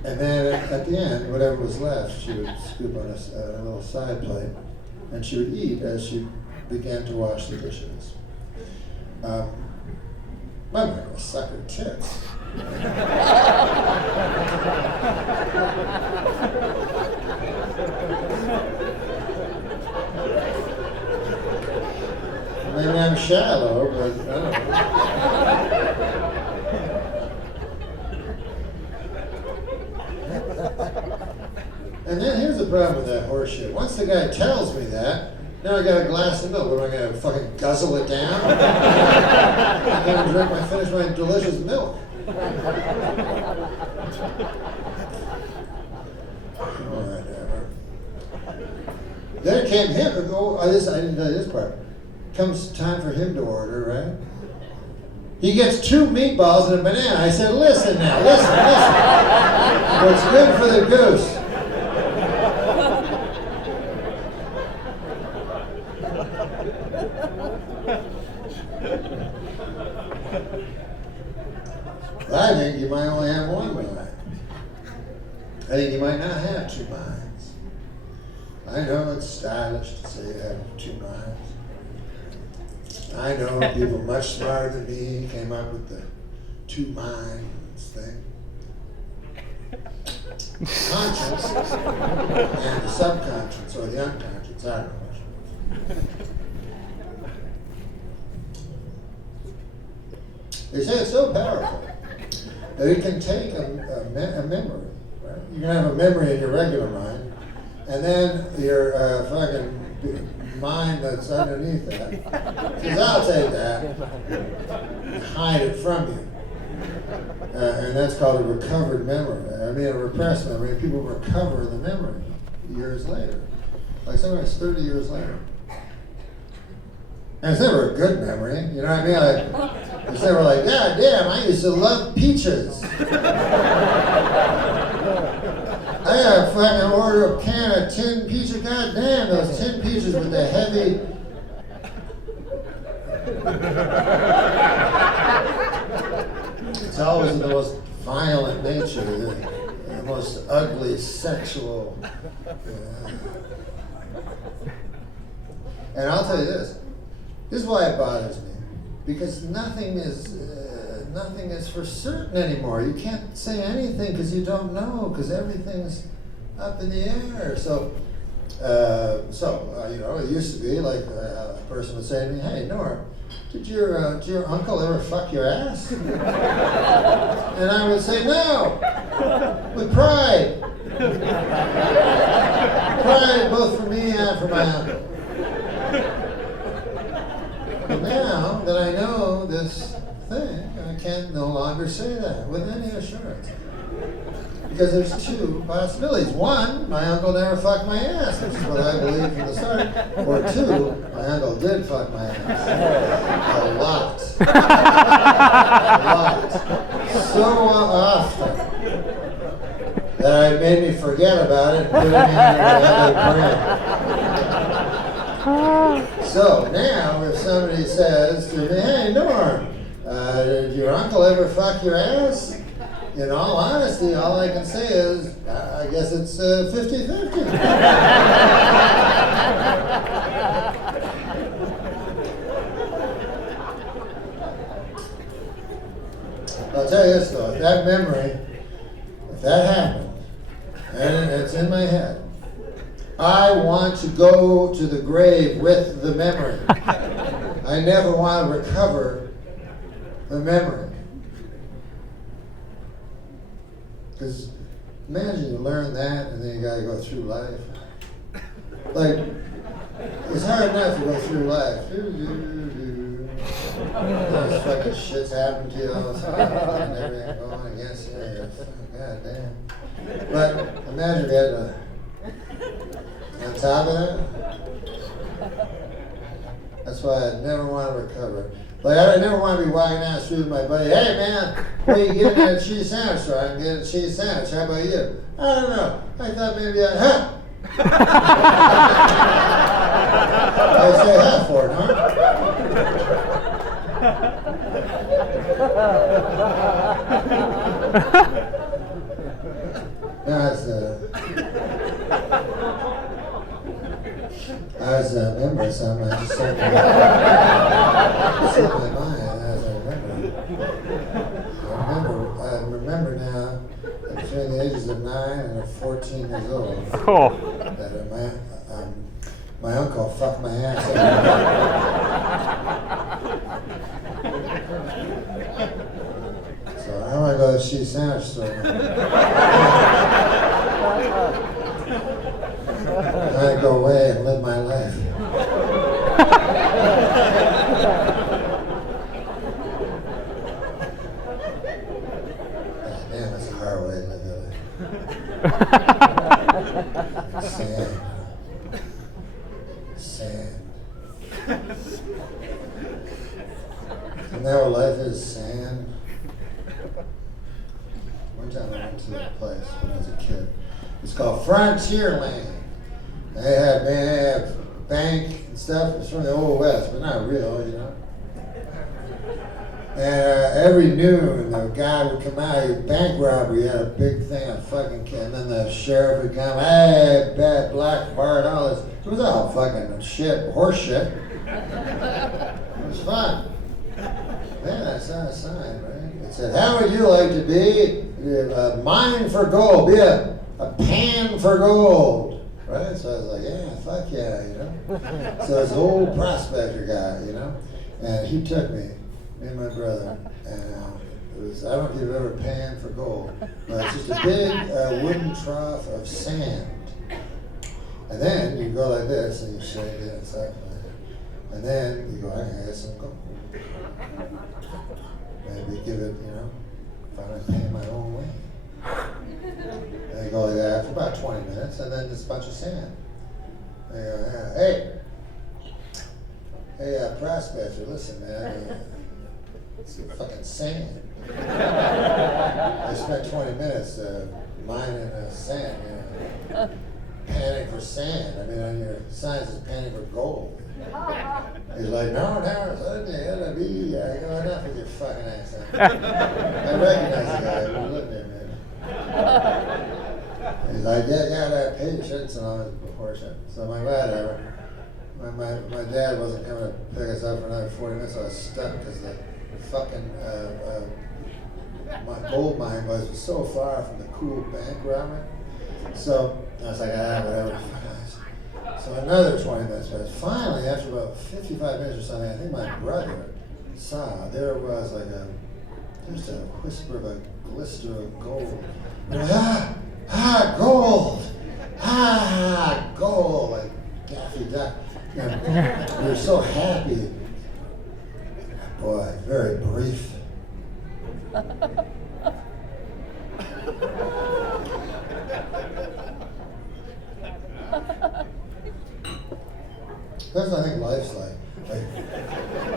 And then at the end, whatever was left, she would scoop on a little side plate, and she would eat as she began to wash the dishes. My mother was sucker tits. Maybe I'm shallow, but I don't know. And then here's the problem with that horse shit. Once the guy tells me that, now I got a glass of milk. What, am I going to fucking guzzle it down? I'm going to finish my delicious milk. Whatever. Then it came him. I didn't tell you this part. Comes time for him to order, right? He gets 2 meatballs and a banana. I said, listen. What's good for the goose? I think you might only have one mind. I think you might not have 2 minds. I know it's stylish to say you have 2 minds. I know people much smarter than me came up with the 2 minds thing. Conscience and the subconscious or the unconscious, I don't know. They say it's so powerful that it can take a memory, right? You can have a memory in your regular mind, and then your fucking mind that's underneath that says, I'll take that, and hide it from you. And that's called a recovered memory. I mean, a repressed memory. People recover the memory years later. Like sometimes 30 years later. And it's never a good memory, you know what I mean? Like, it's never like, God damn, I used to love peaches. I gotta fucking order a can of tin peaches. God damn, those tin peaches with the heavy. It's always of the most violent nature, the most ugly, sexual. And I'll tell you this. This is why it bothers me, because nothing is for certain anymore. You can't say anything because you don't know, because everything's up in the air. So you know, it used to be like a person would say to me, "Hey, Norm, did your uncle ever fuck your ass?" And I would say, "No," with pride, pride both for me and for my uncle. But now that I know this thing, I can no longer say that with any assurance. Because there's 2 possibilities. 1, my uncle never fucked my ass, which is what I believe from the start. Or 2, my uncle did fuck my ass. A lot. So often that it made me forget about it and put it in the brain. So now, if somebody says to me, "Hey, Norm, did your uncle ever fuck your ass?" In all honesty, all I can say is, I guess it's 50-50. I'll tell you this though, if that memory, if that happened, and it's in my head, I want to go to the grave with the memory. I never want to recover the memory. Because imagine you learn that and then you gotta go through life. Like, it's hard enough to go through life. Those fucking shit's happening to you all the time and everything going against you. God damn. But imagine you had to, on top of that, that's why I never want to recover. Like, I never want to be walking down the street with my buddy. Hey, man, where you getting that cheese sandwich so I can get a cheese sandwich? How about you? I don't know. I thought maybe huh? I would say that for it, huh? I was a member of something. I just said in my mind as I remember now that between the ages of 9 and 14 years old, that my uncle fucked my ass So I want to go to the cheese sandwich store. I go away and live my life. Damn, that's a hard way to live your life. Sand. Isn't that what life is? Sand. One time I went to a place when I was a kid. It's called Frontierland. They have bank and stuff. It's from the old West, but not real, you know. And every noon, the guy would come out. He bank robbery. He had a big thing of fucking kid. And then the sheriff would come. Hey, bad black bar and all this. It was all fucking shit, horse shit. It was fun. Then I saw a sign, right? It said, "How would you like to be a mine for gold? Be a pan for gold." Right? So I was like, yeah, fuck yeah, you know? So this old prospector guy, you know? And he took me and my brother, and it was, I don't know if you've ever panned for gold, but it's just a big wooden trough of sand. And then you go like this, and you shake it and stuff. And then you go, I can get some gold. Maybe give it, you know, finally pay my own way. And they go like that for about 20 minutes, and then just a bunch of sand. They go, yeah, hey, prospector, listen, man, it's fucking sand. I spent 20 minutes mining sand, you know, panning for sand. I mean, on your signs it's panning for gold. He's like, no, suddenly, I go enough with your fucking accent. I recognize the guy who lived there, man. He's like, yeah, that patience and all this before shit. So I'm like, whatever. My dad wasn't coming to pick us up for another 40 minutes, so I was stuck because the fucking my gold mine was so far from the cool bank robbery. So I was like, whatever. So another 20 minutes passed. Finally, after about 55 minutes or something, I think my brother saw there was like just a whisper of a glister of gold. Gold, like Daffy Duck. And we were so happy. Boy, very brief. That's what I think life's like.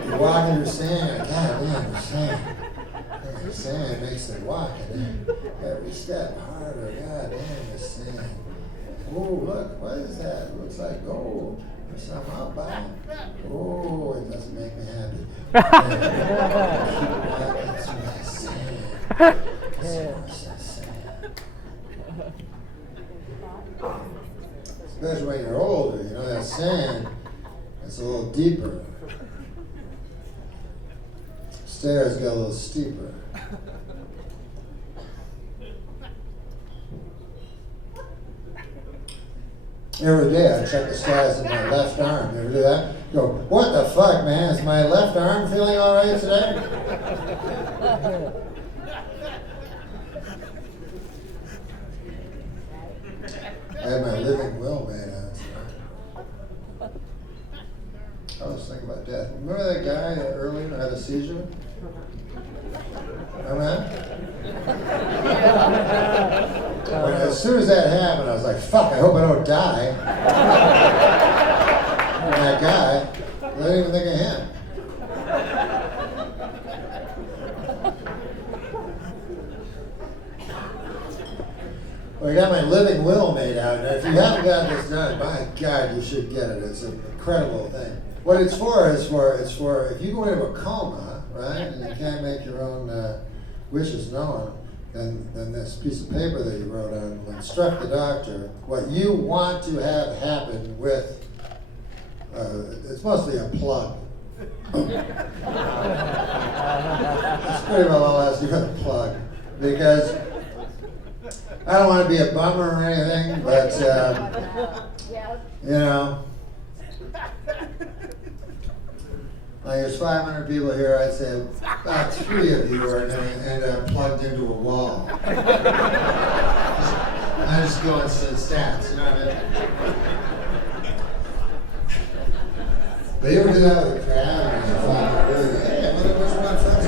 You walk in your sand, God damn, the sand. The sand makes it walk, and then every step harder, God damn, the sand. Oh, look, what is that? It looks like gold. Or something I'll buy. Oh, it doesn't make me happy. Keep walking through that sand. That sand. Especially when you're older, you know, that sand, it's a little deeper. Stairs get a little steeper. Every day I check the size of my left arm. You ever do that? You go, what the fuck, man? Is my left arm feeling all right today? I had my living will made out today. I was thinking about death. Remember that guy that earlier had a seizure? Remember that? As soon as that happened, I was like, fuck, I hope I don't die. And that guy, I didn't even think of him. Well, I got my living will made out, and if you haven't got this done, my God, you should get it. It's an incredible thing. What it's for is it's for if you go into a coma, right, and you can't make your own wishes known, then this piece of paper that you wrote on will instruct the doctor what you want to have happen with. It's mostly a plug. That's pretty well all I ask you for the plug, because I don't want to be a bummer or anything, but you know, like there's 500 people here. I'd say about 3 of you are going to end up plugged into a wall. I'm just going to stats, you know what I mean? But you ever do that with a crowd? And you find really, hey, I wonder which one first.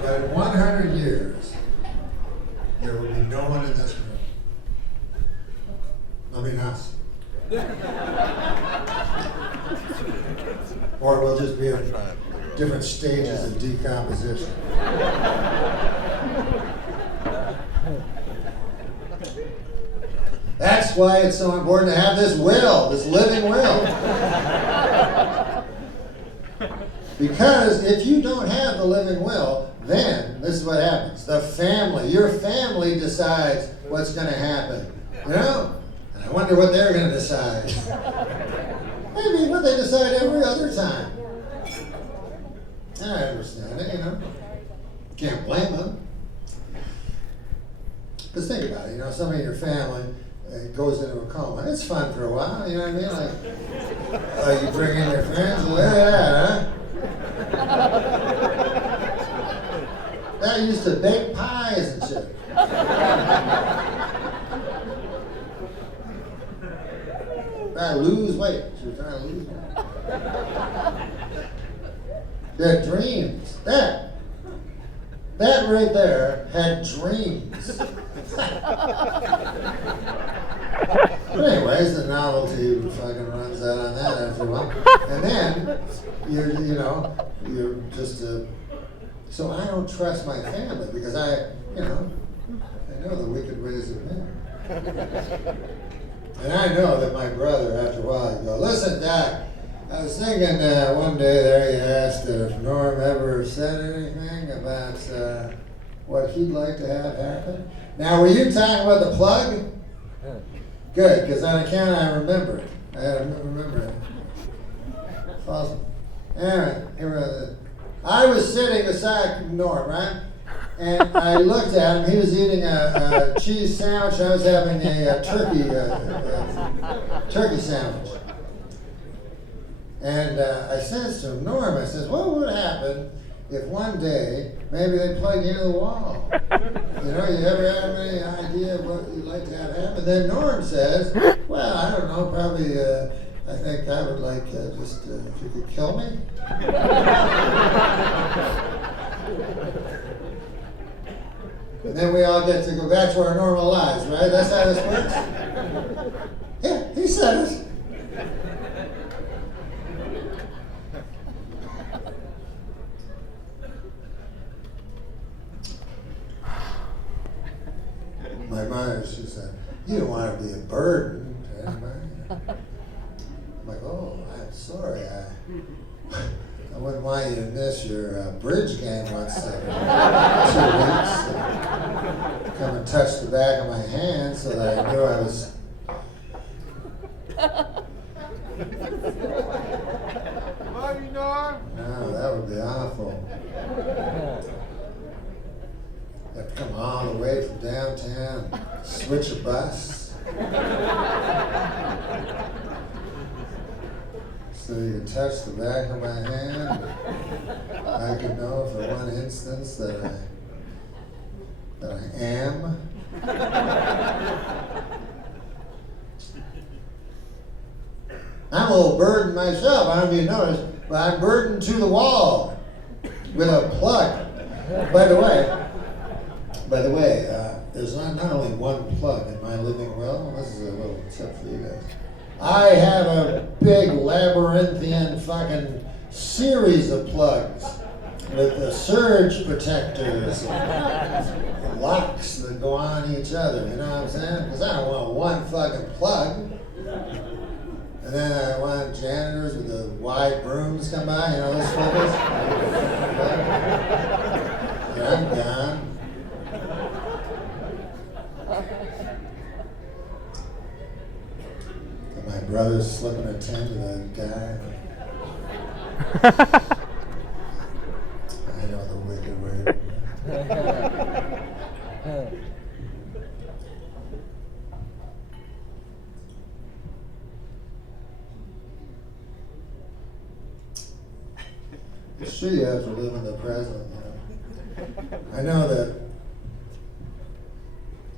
But in 100 years, there will be no one in this room. I mean us. Or we'll just be in different stages of decomposition. That's why it's so important to have this will, this living will. Because if you don't have the living will, then this is what happens. The family, your family decides what's going to happen. You know? And I wonder what they're going to decide. Maybe what they decide every other time. I understand it, you know. Can't blame them. Because think about it, you know, somebody in your family goes into a coma. It's fun for a while, you know what I mean? Like you bring in your friends, look at that, huh? That used to bake pies and shit. Trying to lose weight. She was trying to lose weight. She had dreams. That right there had dreams. But anyways, the novelty fucking runs out on that after a while. And then, you're just so I don't trust my family because I know the wicked ways of men. And I know that my brother, after a while, he'd go, listen, Doc, I was thinking one day there you asked if Norm ever said anything about what he'd like to have happen. Now, were you talking about the plug? Good, because on account I remember it. I had to remember it. Awesome. Anyway, I was sitting beside Norm, right? And I looked at him. He was eating a cheese sandwich. I was having a turkey sandwich. And I says to him, Norm, I says, what would happen if one day maybe they plug you into the wall? You know, you ever have any idea of what you'd like to have happen? Then Norm says, well, I don't know, probably I think I would like just if you could kill me. And then we all get to go back to our normal lives, right? That's how this works? Yeah, he said it. My mother, she said, you don't want to be a burden to anybody. I'm like, oh, I'm sorry. I wouldn't want you to miss your bridge game once every 2 weeks. Come and touch the back of my hand so that I knew I was. No, that would be awful. Have to come all the way from downtown, switch a bus. So you can touch the back of my hand. I could know for one instance that I am. I'm a little burdened myself. I don't know if you noticed, but I'm burdened to the wall with a plug. By the way, there's not only one plug in my living room. This is a little tip for you guys. I have a big labyrinthian fucking series of plugs with the surge protectors and locks that go on each other, you know what I'm saying? Because I don't want one fucking plug. And then I want janitors with the wide brooms come by, you know, those fuckers. And I'm gone. My brother's slipping a 10 to the guy. I know the wicked way. It's true you have to live in the present, you know. I know that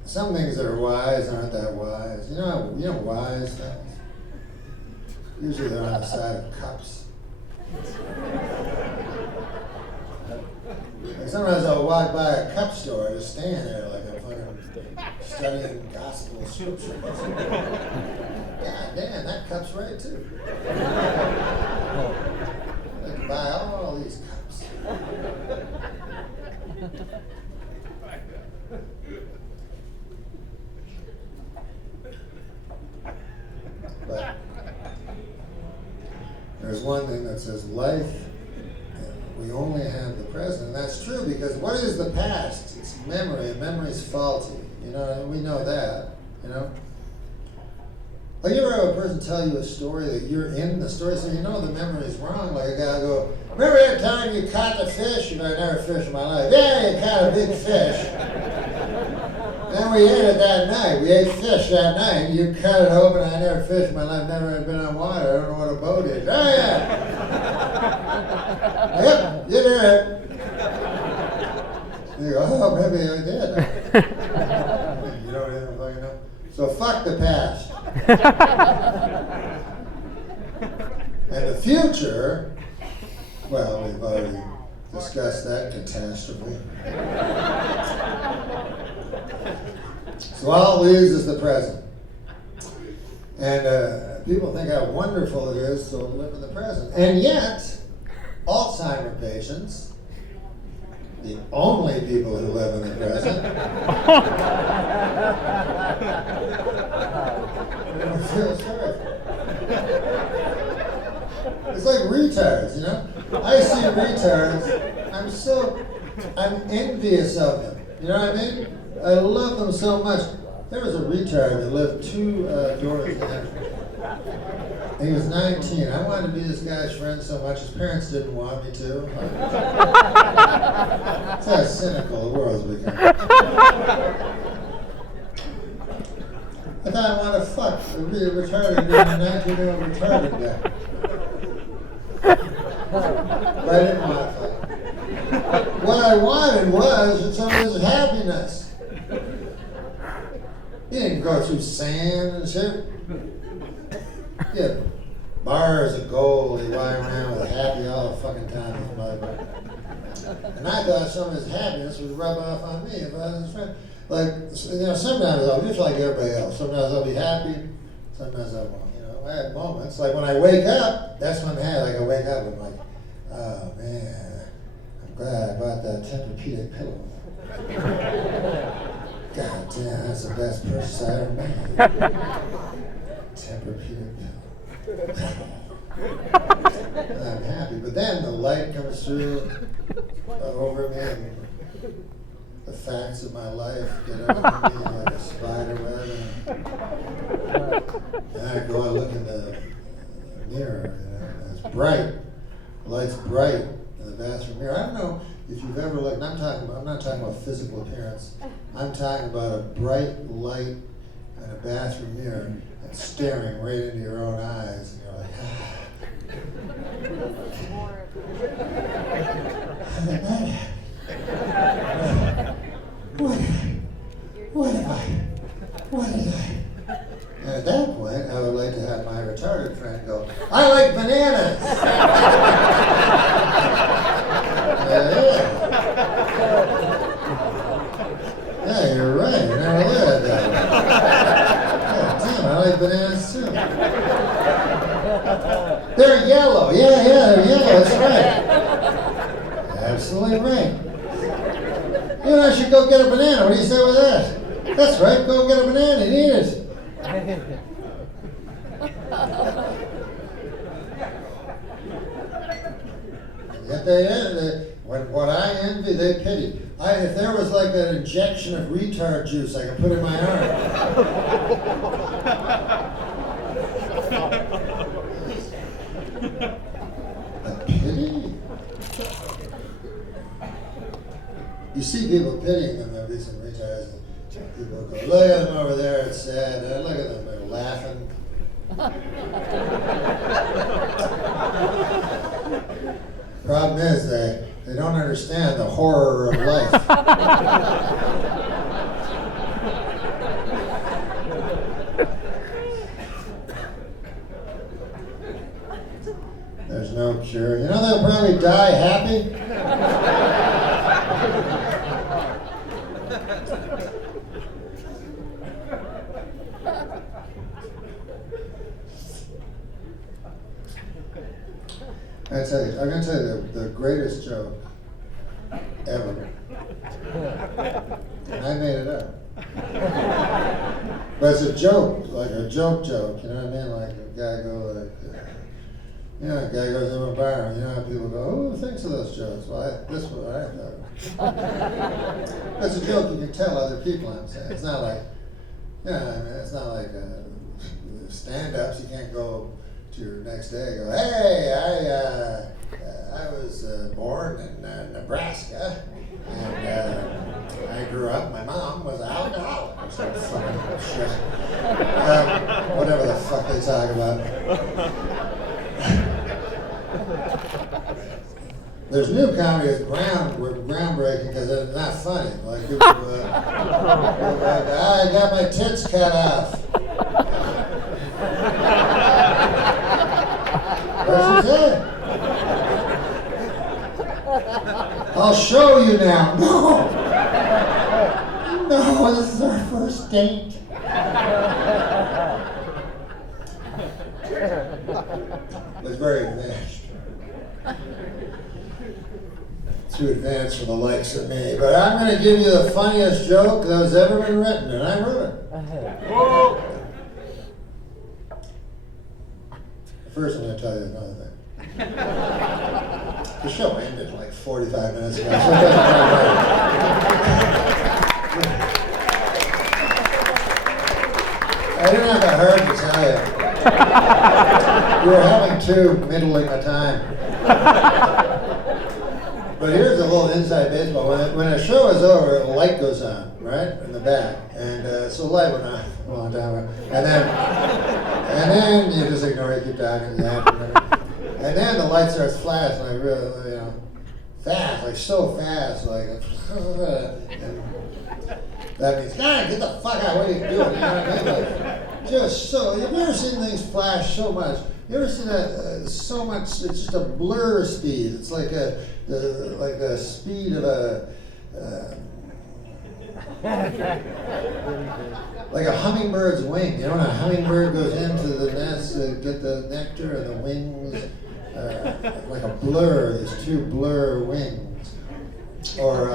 some things that are wise aren't that wise. You know wise things? Usually they're on the side of cups. Like sometimes I'll walk by a cup store, just stand there like I'm fucking studying gospel scripture. God damn, that cup's right too. I can buy all these cups. But there's one thing that says life, and we only have the present. And that's true because what is the past? It's memory, and memory's faulty. You know, we know that, you know. Like you ever have a person tell you a story that you're in the story, so you know the memory's wrong. Like a guy will go, remember that time you caught the fish? You know, I never fished in my life. Yeah, you caught a big fish. Then we ate it that night. We ate fish that night. You cut it open. I never fished in my life. Never had been on water. I don't know what a boat is. Oh, yeah. Yep, you did it. You go, oh, maybe I did. You don't even fucking know. So fuck the past. And the future, well, we've already discussed that catastrophe. So all it leaves is the present. And people think how wonderful it is to live in the present. And yet, Alzheimer patients, the only people who live in the present, I feel sorry for them. It's like retards, you know? I see retards, I'm envious of them. You know what I mean? I love them so much. There was a retard that lived 2 doors down. He was 19. I wanted to be this guy's friend so much. His parents didn't want me to. That's how cynical the world's become. I thought I wanted to fuck a really retarded 19-year-old retarded guy. But I didn't want to fuck. What I wanted was some of his happiness. He didn't go through sand and shit. Yeah, bars of gold. He'd walk around with happy all the fucking time. And I thought some of his happiness would rub off on me if I was his friend. Like, sometimes I'll just like everybody else. Sometimes I'll be happy, sometimes I won't. I have moments. Like when I wake up, that's when I have. Like I wake up and I'm like, oh man, I'm glad I bought that Tempur-Pedic pillow. God damn, that's the best purchase I ever made. Tempur-Pedic pillow. I'm happy, but then the light comes through over me, and the facts of my life get over me like a spider web, and I go and look in the mirror, and it's bright. The light's bright in the bathroom mirror. I don't know if you've ever looked. I'm not talking about physical appearance. I'm talking about a bright light in a bathroom mirror and staring right into your own eyes, and you're like, ah. What did I? And at that point, I would like to have my retarded friend go, I like bananas! Yeah, you're right. I never looked at that one. Yeah, damn, I like bananas too. They're yellow. Yeah, they're yellow. That's right. Absolutely right. You and I should go get a banana. What do you say with that? That's right. Go get a banana and eat it. And yet what I envy, they pity. If there was like an injection of retard juice I could put in my arm. A pity? You see people pitying them, there'll be some retards, and people go, look at them over there, it's sad. Look at them, they're laughing. Problem is, they don't understand the horror of life. There's no cure. They'll probably die happy. I'm going to tell you the greatest joke ever. And I made it up. But it's a joke, like a joke, you know what I mean? Like a guy a guy goes into a bar, and how people go, who thinks of those jokes? Well, this is what I thought. It's a joke you can tell other people, I'm saying. It's not like, it's not like stand-ups. You can't go to your next day and go, hey, I was born in Nebraska, and I grew up, my mom was an alcoholic, or some fucking shit. Whatever the fuck they talk about. There's new comedy that's groundbreaking because it's not funny. Like people, I got my tits cut off. What's he say? I'll show you now. No, this is our first date. It's very advanced. Too advanced for the likes of me. But I'm going to give you the funniest joke that has ever been written, and I wrote it. First, I'm going to tell you another thing. The show ended like 45 minutes ago. So I didn't have the heart to tell you. You were having too middling a time. But here's a little inside baseball. When a show is over, a light goes on, right, in the back. And so the light went on a long time ago. And then you just ignore it, keep talking, and then the light starts flashing, like really, fast, like so fast, like, and that means, God, get the fuck out, what are you doing? You know what I mean? Like, Just so, have you ever seen things flash so much? You ever seen so much, it's just a blur speed. It's like the speed of like a hummingbird's wing. You know when a hummingbird goes into the nest to get the nectar and the wings, like a blur, these two blur wings. Or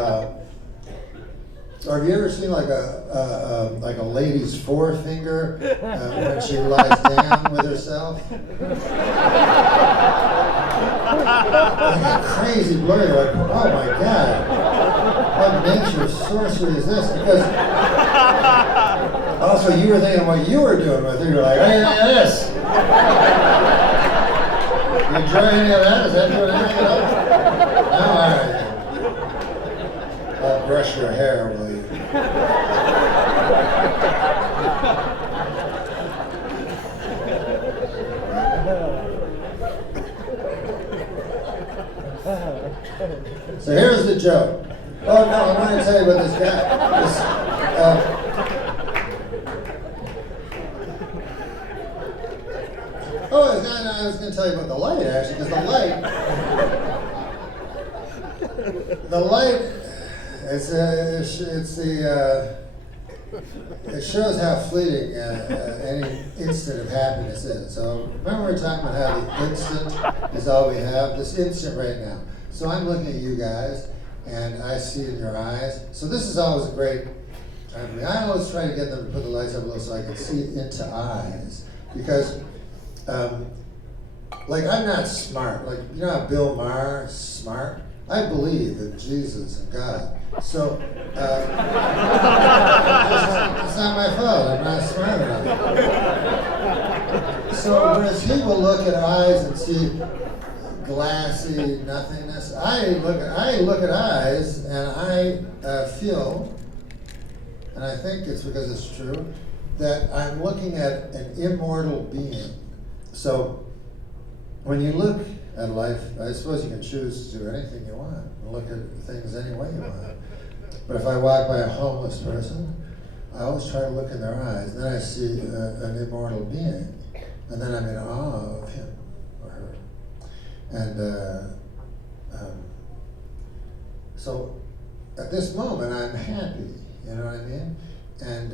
have you ever seen like a lady's forefinger when she lies down with herself? Like a crazy blur. You're like, oh my God, what nature sorcery is this? Because also you were thinking what you were doing with her. You're like, hey, look at this. You enjoy any of that? Is that doing anything at all? No, all right. I'll brush your hair, will you? So here's the joke. Oh no, I want to tell you about this guy. I was going to tell you about the light actually, because the light, it shows how fleeting any instant of happiness is. So remember we were talking about how the instant is all we have, this instant right now. So I'm looking at you guys, and I see in your eyes. So this is always a great time for me. I always try to get them to put the lights up a little so I can see into eyes, because like I'm not smart. Like you know how Bill Maher is smart? I believe in Jesus and God. So it's not my fault. I'm not smart enough. So whereas he will look at eyes and see glassy nothingness, I look at eyes and I feel, and I think it's because it's true, that I'm looking at an immortal being. So when you look at life, I suppose you can choose to do anything you want, look at things any way you want. But if I walk by a homeless person, I always try to look in their eyes, and then I see an immortal being, and then I'm in awe of him or her. And so at this moment, I'm happy, you know what I mean? And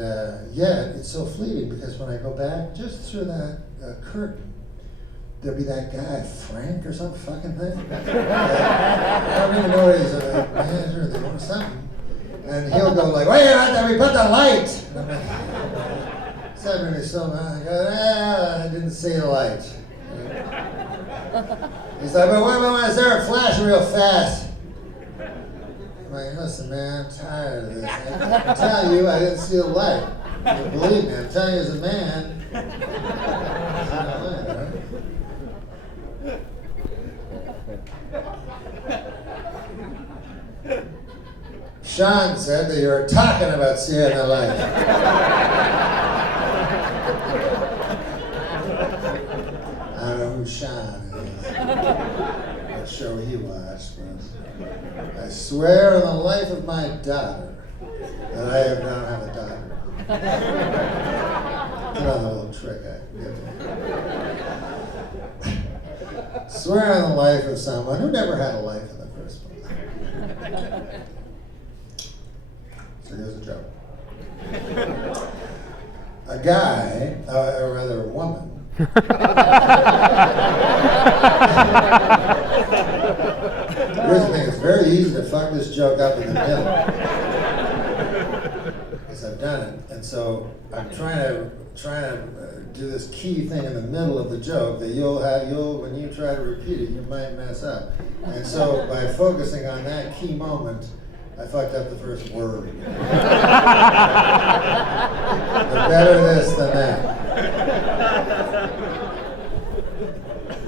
yet, it's so fleeting, because when I go back just through that curtain, there'll be that guy, Frank or some fucking thing. I don't even know what he's a manager or something. And he'll go like, wait, let me put the light. And I'm like, that made me so mad. I go, I didn't see the light. He's like, but when I start flashing real fast. I'm like, listen, man, I'm tired of this. I'm telling you, I didn't see the light. You believe me, I'm telling you as a man. Sean said that you were talking about seeing the light. I don't know who Sean is, what show he watched, but I swear on the life of my daughter that I don't have a daughter. Another little trick I give you. Swear on the life of someone who never had a life in the first place. So here's a joke. A guy, or rather a woman. Here's the thing, it's very easy to fuck this joke up in the middle. Because I've done it. And so I'm trying to do this key thing in the middle of the joke that when you try to repeat it, you might mess up. And so by focusing on that key moment, I fucked up the first word. But better this than that.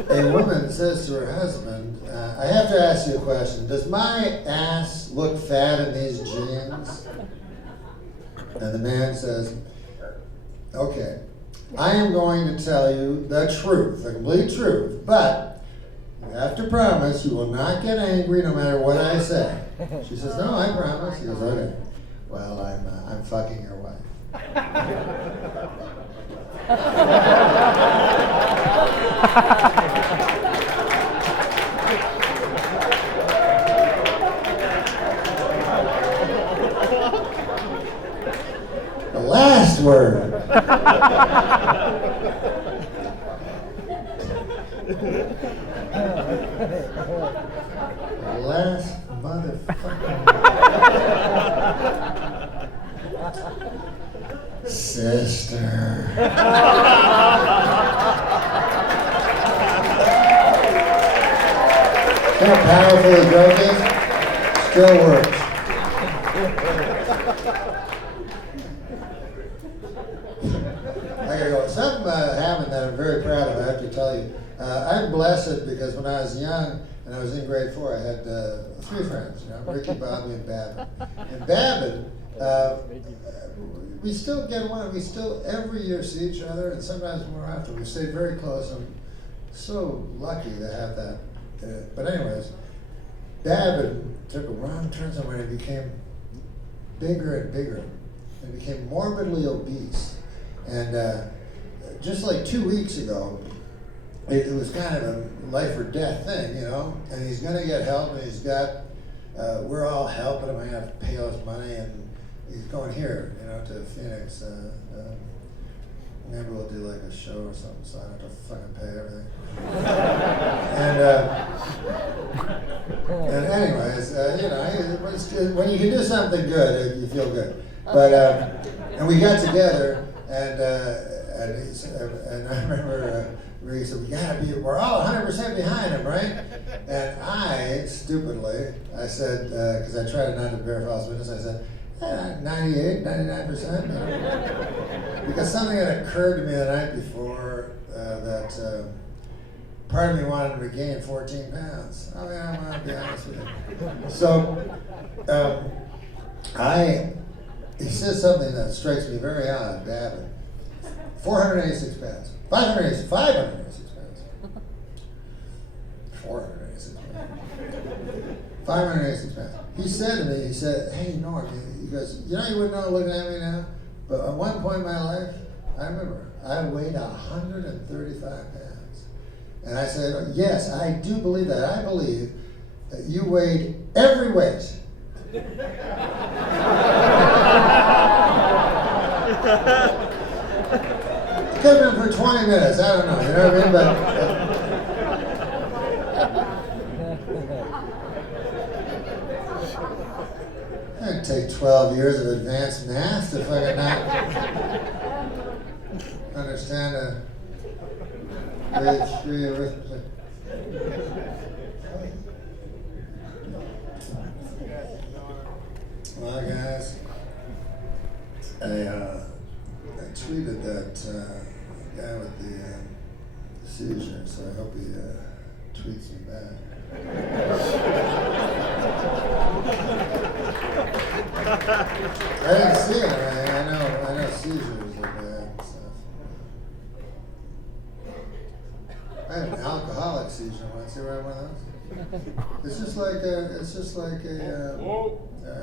A woman says to her husband, I have to ask you a question. Does my ass look fat in these jeans? And the man says, okay, I am going to tell you the truth, the complete truth, but you have to promise you will not get angry no matter what I say. She says, no, I promise. He goes, okay. Well, I'm fucking your wife. The last word. The last motherfucking sister. See how powerful the joke is? Still works. I gotta go. Something happened that I'm very proud of, I have to tell you. I'm blessed because when I was young and I was in grade 4, I had 3 friends, Ricky, Bobby, and Babin. And Babin, we still get along. We still every year see each other, and sometimes more often. We stay very close. I'm so lucky to have that. But anyways, Babin took a wrong turn somewhere and became bigger and bigger. And became morbidly obese. And just like 2 weeks ago, it was kind of a life or death thing, and he's going to get help, and he's got, we're all helping him. I have to pay all his money, and he's going here, to Phoenix. Maybe we'll do like a show or something, so I don't have to fucking pay everything. And anyways, when you can do something good, you feel good. But and we got together, and I remember Ricky said, we're all 100% behind him, right? And I, stupidly, I said, because I tried not to bear false witness, I said, 98, 99%. Because something had occurred to me the night before that part of me wanted to gain 14 pounds. I mean, I'm going to be honest with you. So, he says something that strikes me very odd, Babin. 486 pounds. 586 pounds. 486 pounds. 586 pounds. He said to me, hey, Norm, he goes, you wouldn't know looking at me now, but at one point in my life, I remember, I weighed 135 pounds. And I said, yes, I do believe that. I believe that you weighed every weight. Could have been for 20 minutes, I don't know, you know what I mean? But it'd take 12 years of advanced math to fucking not understand a grade 3 arithmetic. Well, guys, I tweeted that guy with the seizure, so I hope he tweets me back. I didn't see it. I know seizures are bad and stuff. I had an alcoholic seizure once. You ever had one of those? It's just like a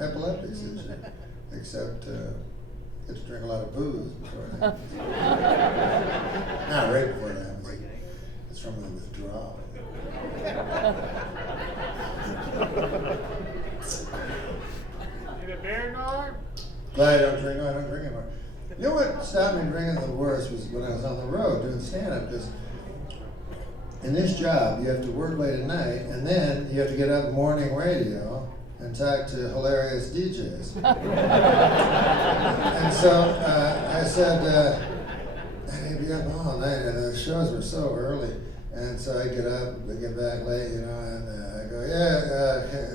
epileptic seizure, except you have to drink a lot of booze before it happens. Not right before it happens. It's from the withdrawal. Need a beer, Norm? Glad I don't drink anymore. You know what stopped me drinking the worst was when I was on the road doing stand-up, because in this job you have to work late at night, and then you have to get up morning radio and talk to hilarious DJs. And so I said, I need to be up all night, and the shows were so early. And so I get up, I get back late, and I go,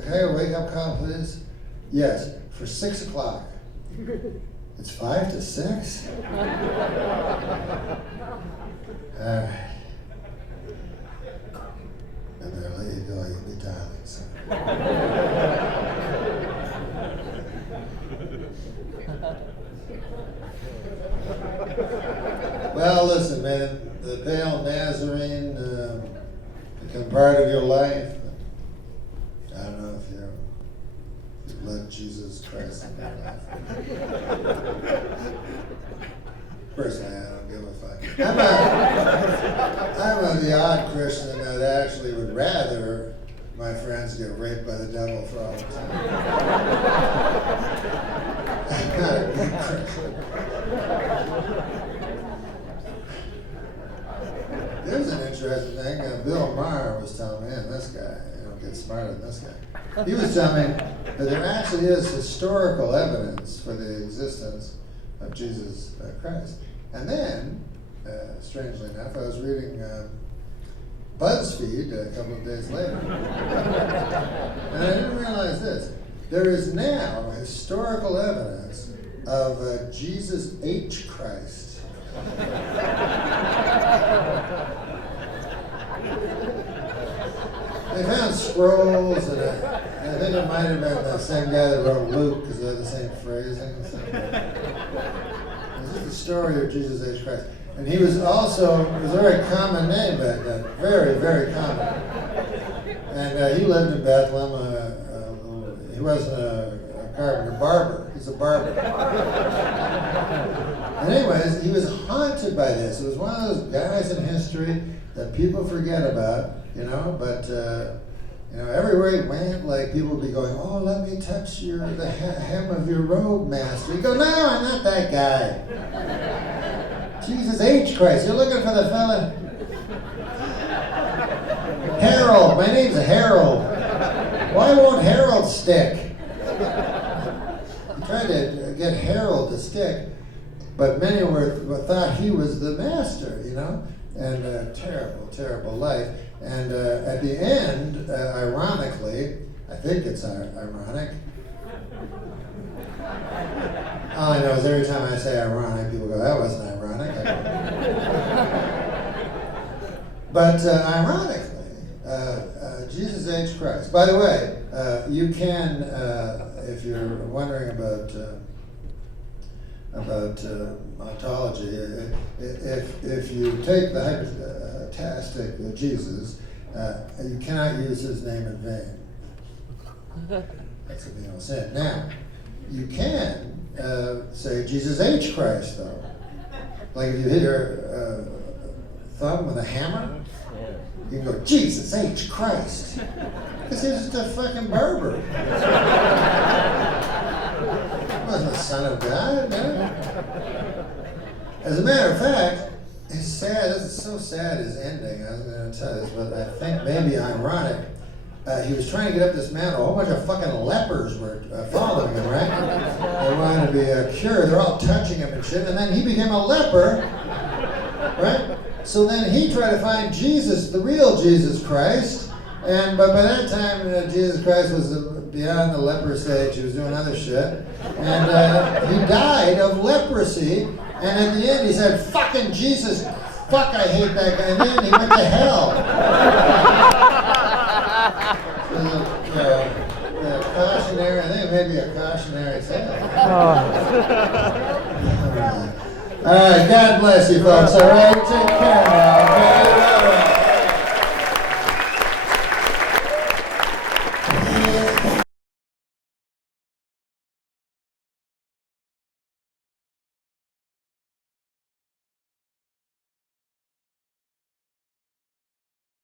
hey, wake up call, please. Yes, for 6 o'clock. It's 5 to 6? All right. And they'll let you go, you'll be dialing, son. Well, listen, man, the pale Nazarene become part of your life. I don't know if you've let Jesus Christ in your life. Personally, I don't give a fuck. I'm the odd Christian that actually would rather my friends get raped by the devil for all the time. I'm not a good Christian. There's an interesting thing. Bill Maher was telling me, and this guy, gets smarter than this guy. He was telling me that there actually is historical evidence for the existence of Jesus Christ. And then, strangely enough, I was reading BuzzFeed a couple of days later. And I didn't realize this. There is now historical evidence of Jesus H. Christ. They found scrolls, and I think it might have been the same guy that wrote Luke, because they had the same phrasing and stuff. This is the story of Jesus H. Christ. And he was also, it was a very common name back then, very, very common. And he lived in Bethlehem. He wasn't a carpenter, barber. He's a barber. And anyways, he was haunted by this. It was one of those guys in history that people forget about, but everywhere he went, like, people would be going, "Oh, let me touch the hem of your robe, master." He'd go, "No, I'm not that guy. Jesus H. Christ, you're looking for the fella. Harold, my name's Harold. Why won't Harold stick?" He tried to get Harold to stick, but many thought he was the master, and terrible, terrible life. And at the end, ironically, I think it's ironic. All I know is every time I say ironic, people go, "That wasn't ironic." But ironically, Jesus H. Christ. By the way, you can, if you're wondering about ontology, if you take the hypostatic Jesus, you cannot use his name in vain. That's a venial sin. Now, you can say Jesus H. Christ, though. Like if you hit your thumb with a hammer, you can go, "Jesus H. Christ." Because he was just a fucking barber. He wasn't the son of God, no. As a matter of fact, it's sad. This is so sad, his ending. I was going to tell you this, but I think maybe ironic. He was trying to get up this mountain. A whole bunch of fucking lepers were following him, right? They wanted to be cured. They're all touching him and shit. And then he became a leper, right? So then he tried to find Jesus, the real Jesus Christ. But by that time, Jesus Christ was beyond the leper stage. He was doing other shit. And he died of leprosy. And at the end, he said, "Fucking Jesus, fuck, I hate that guy." And then he went to hell. Cautionary, I think it may be a cautionary tale. All right, God bless you folks, all right? Take care now, okay?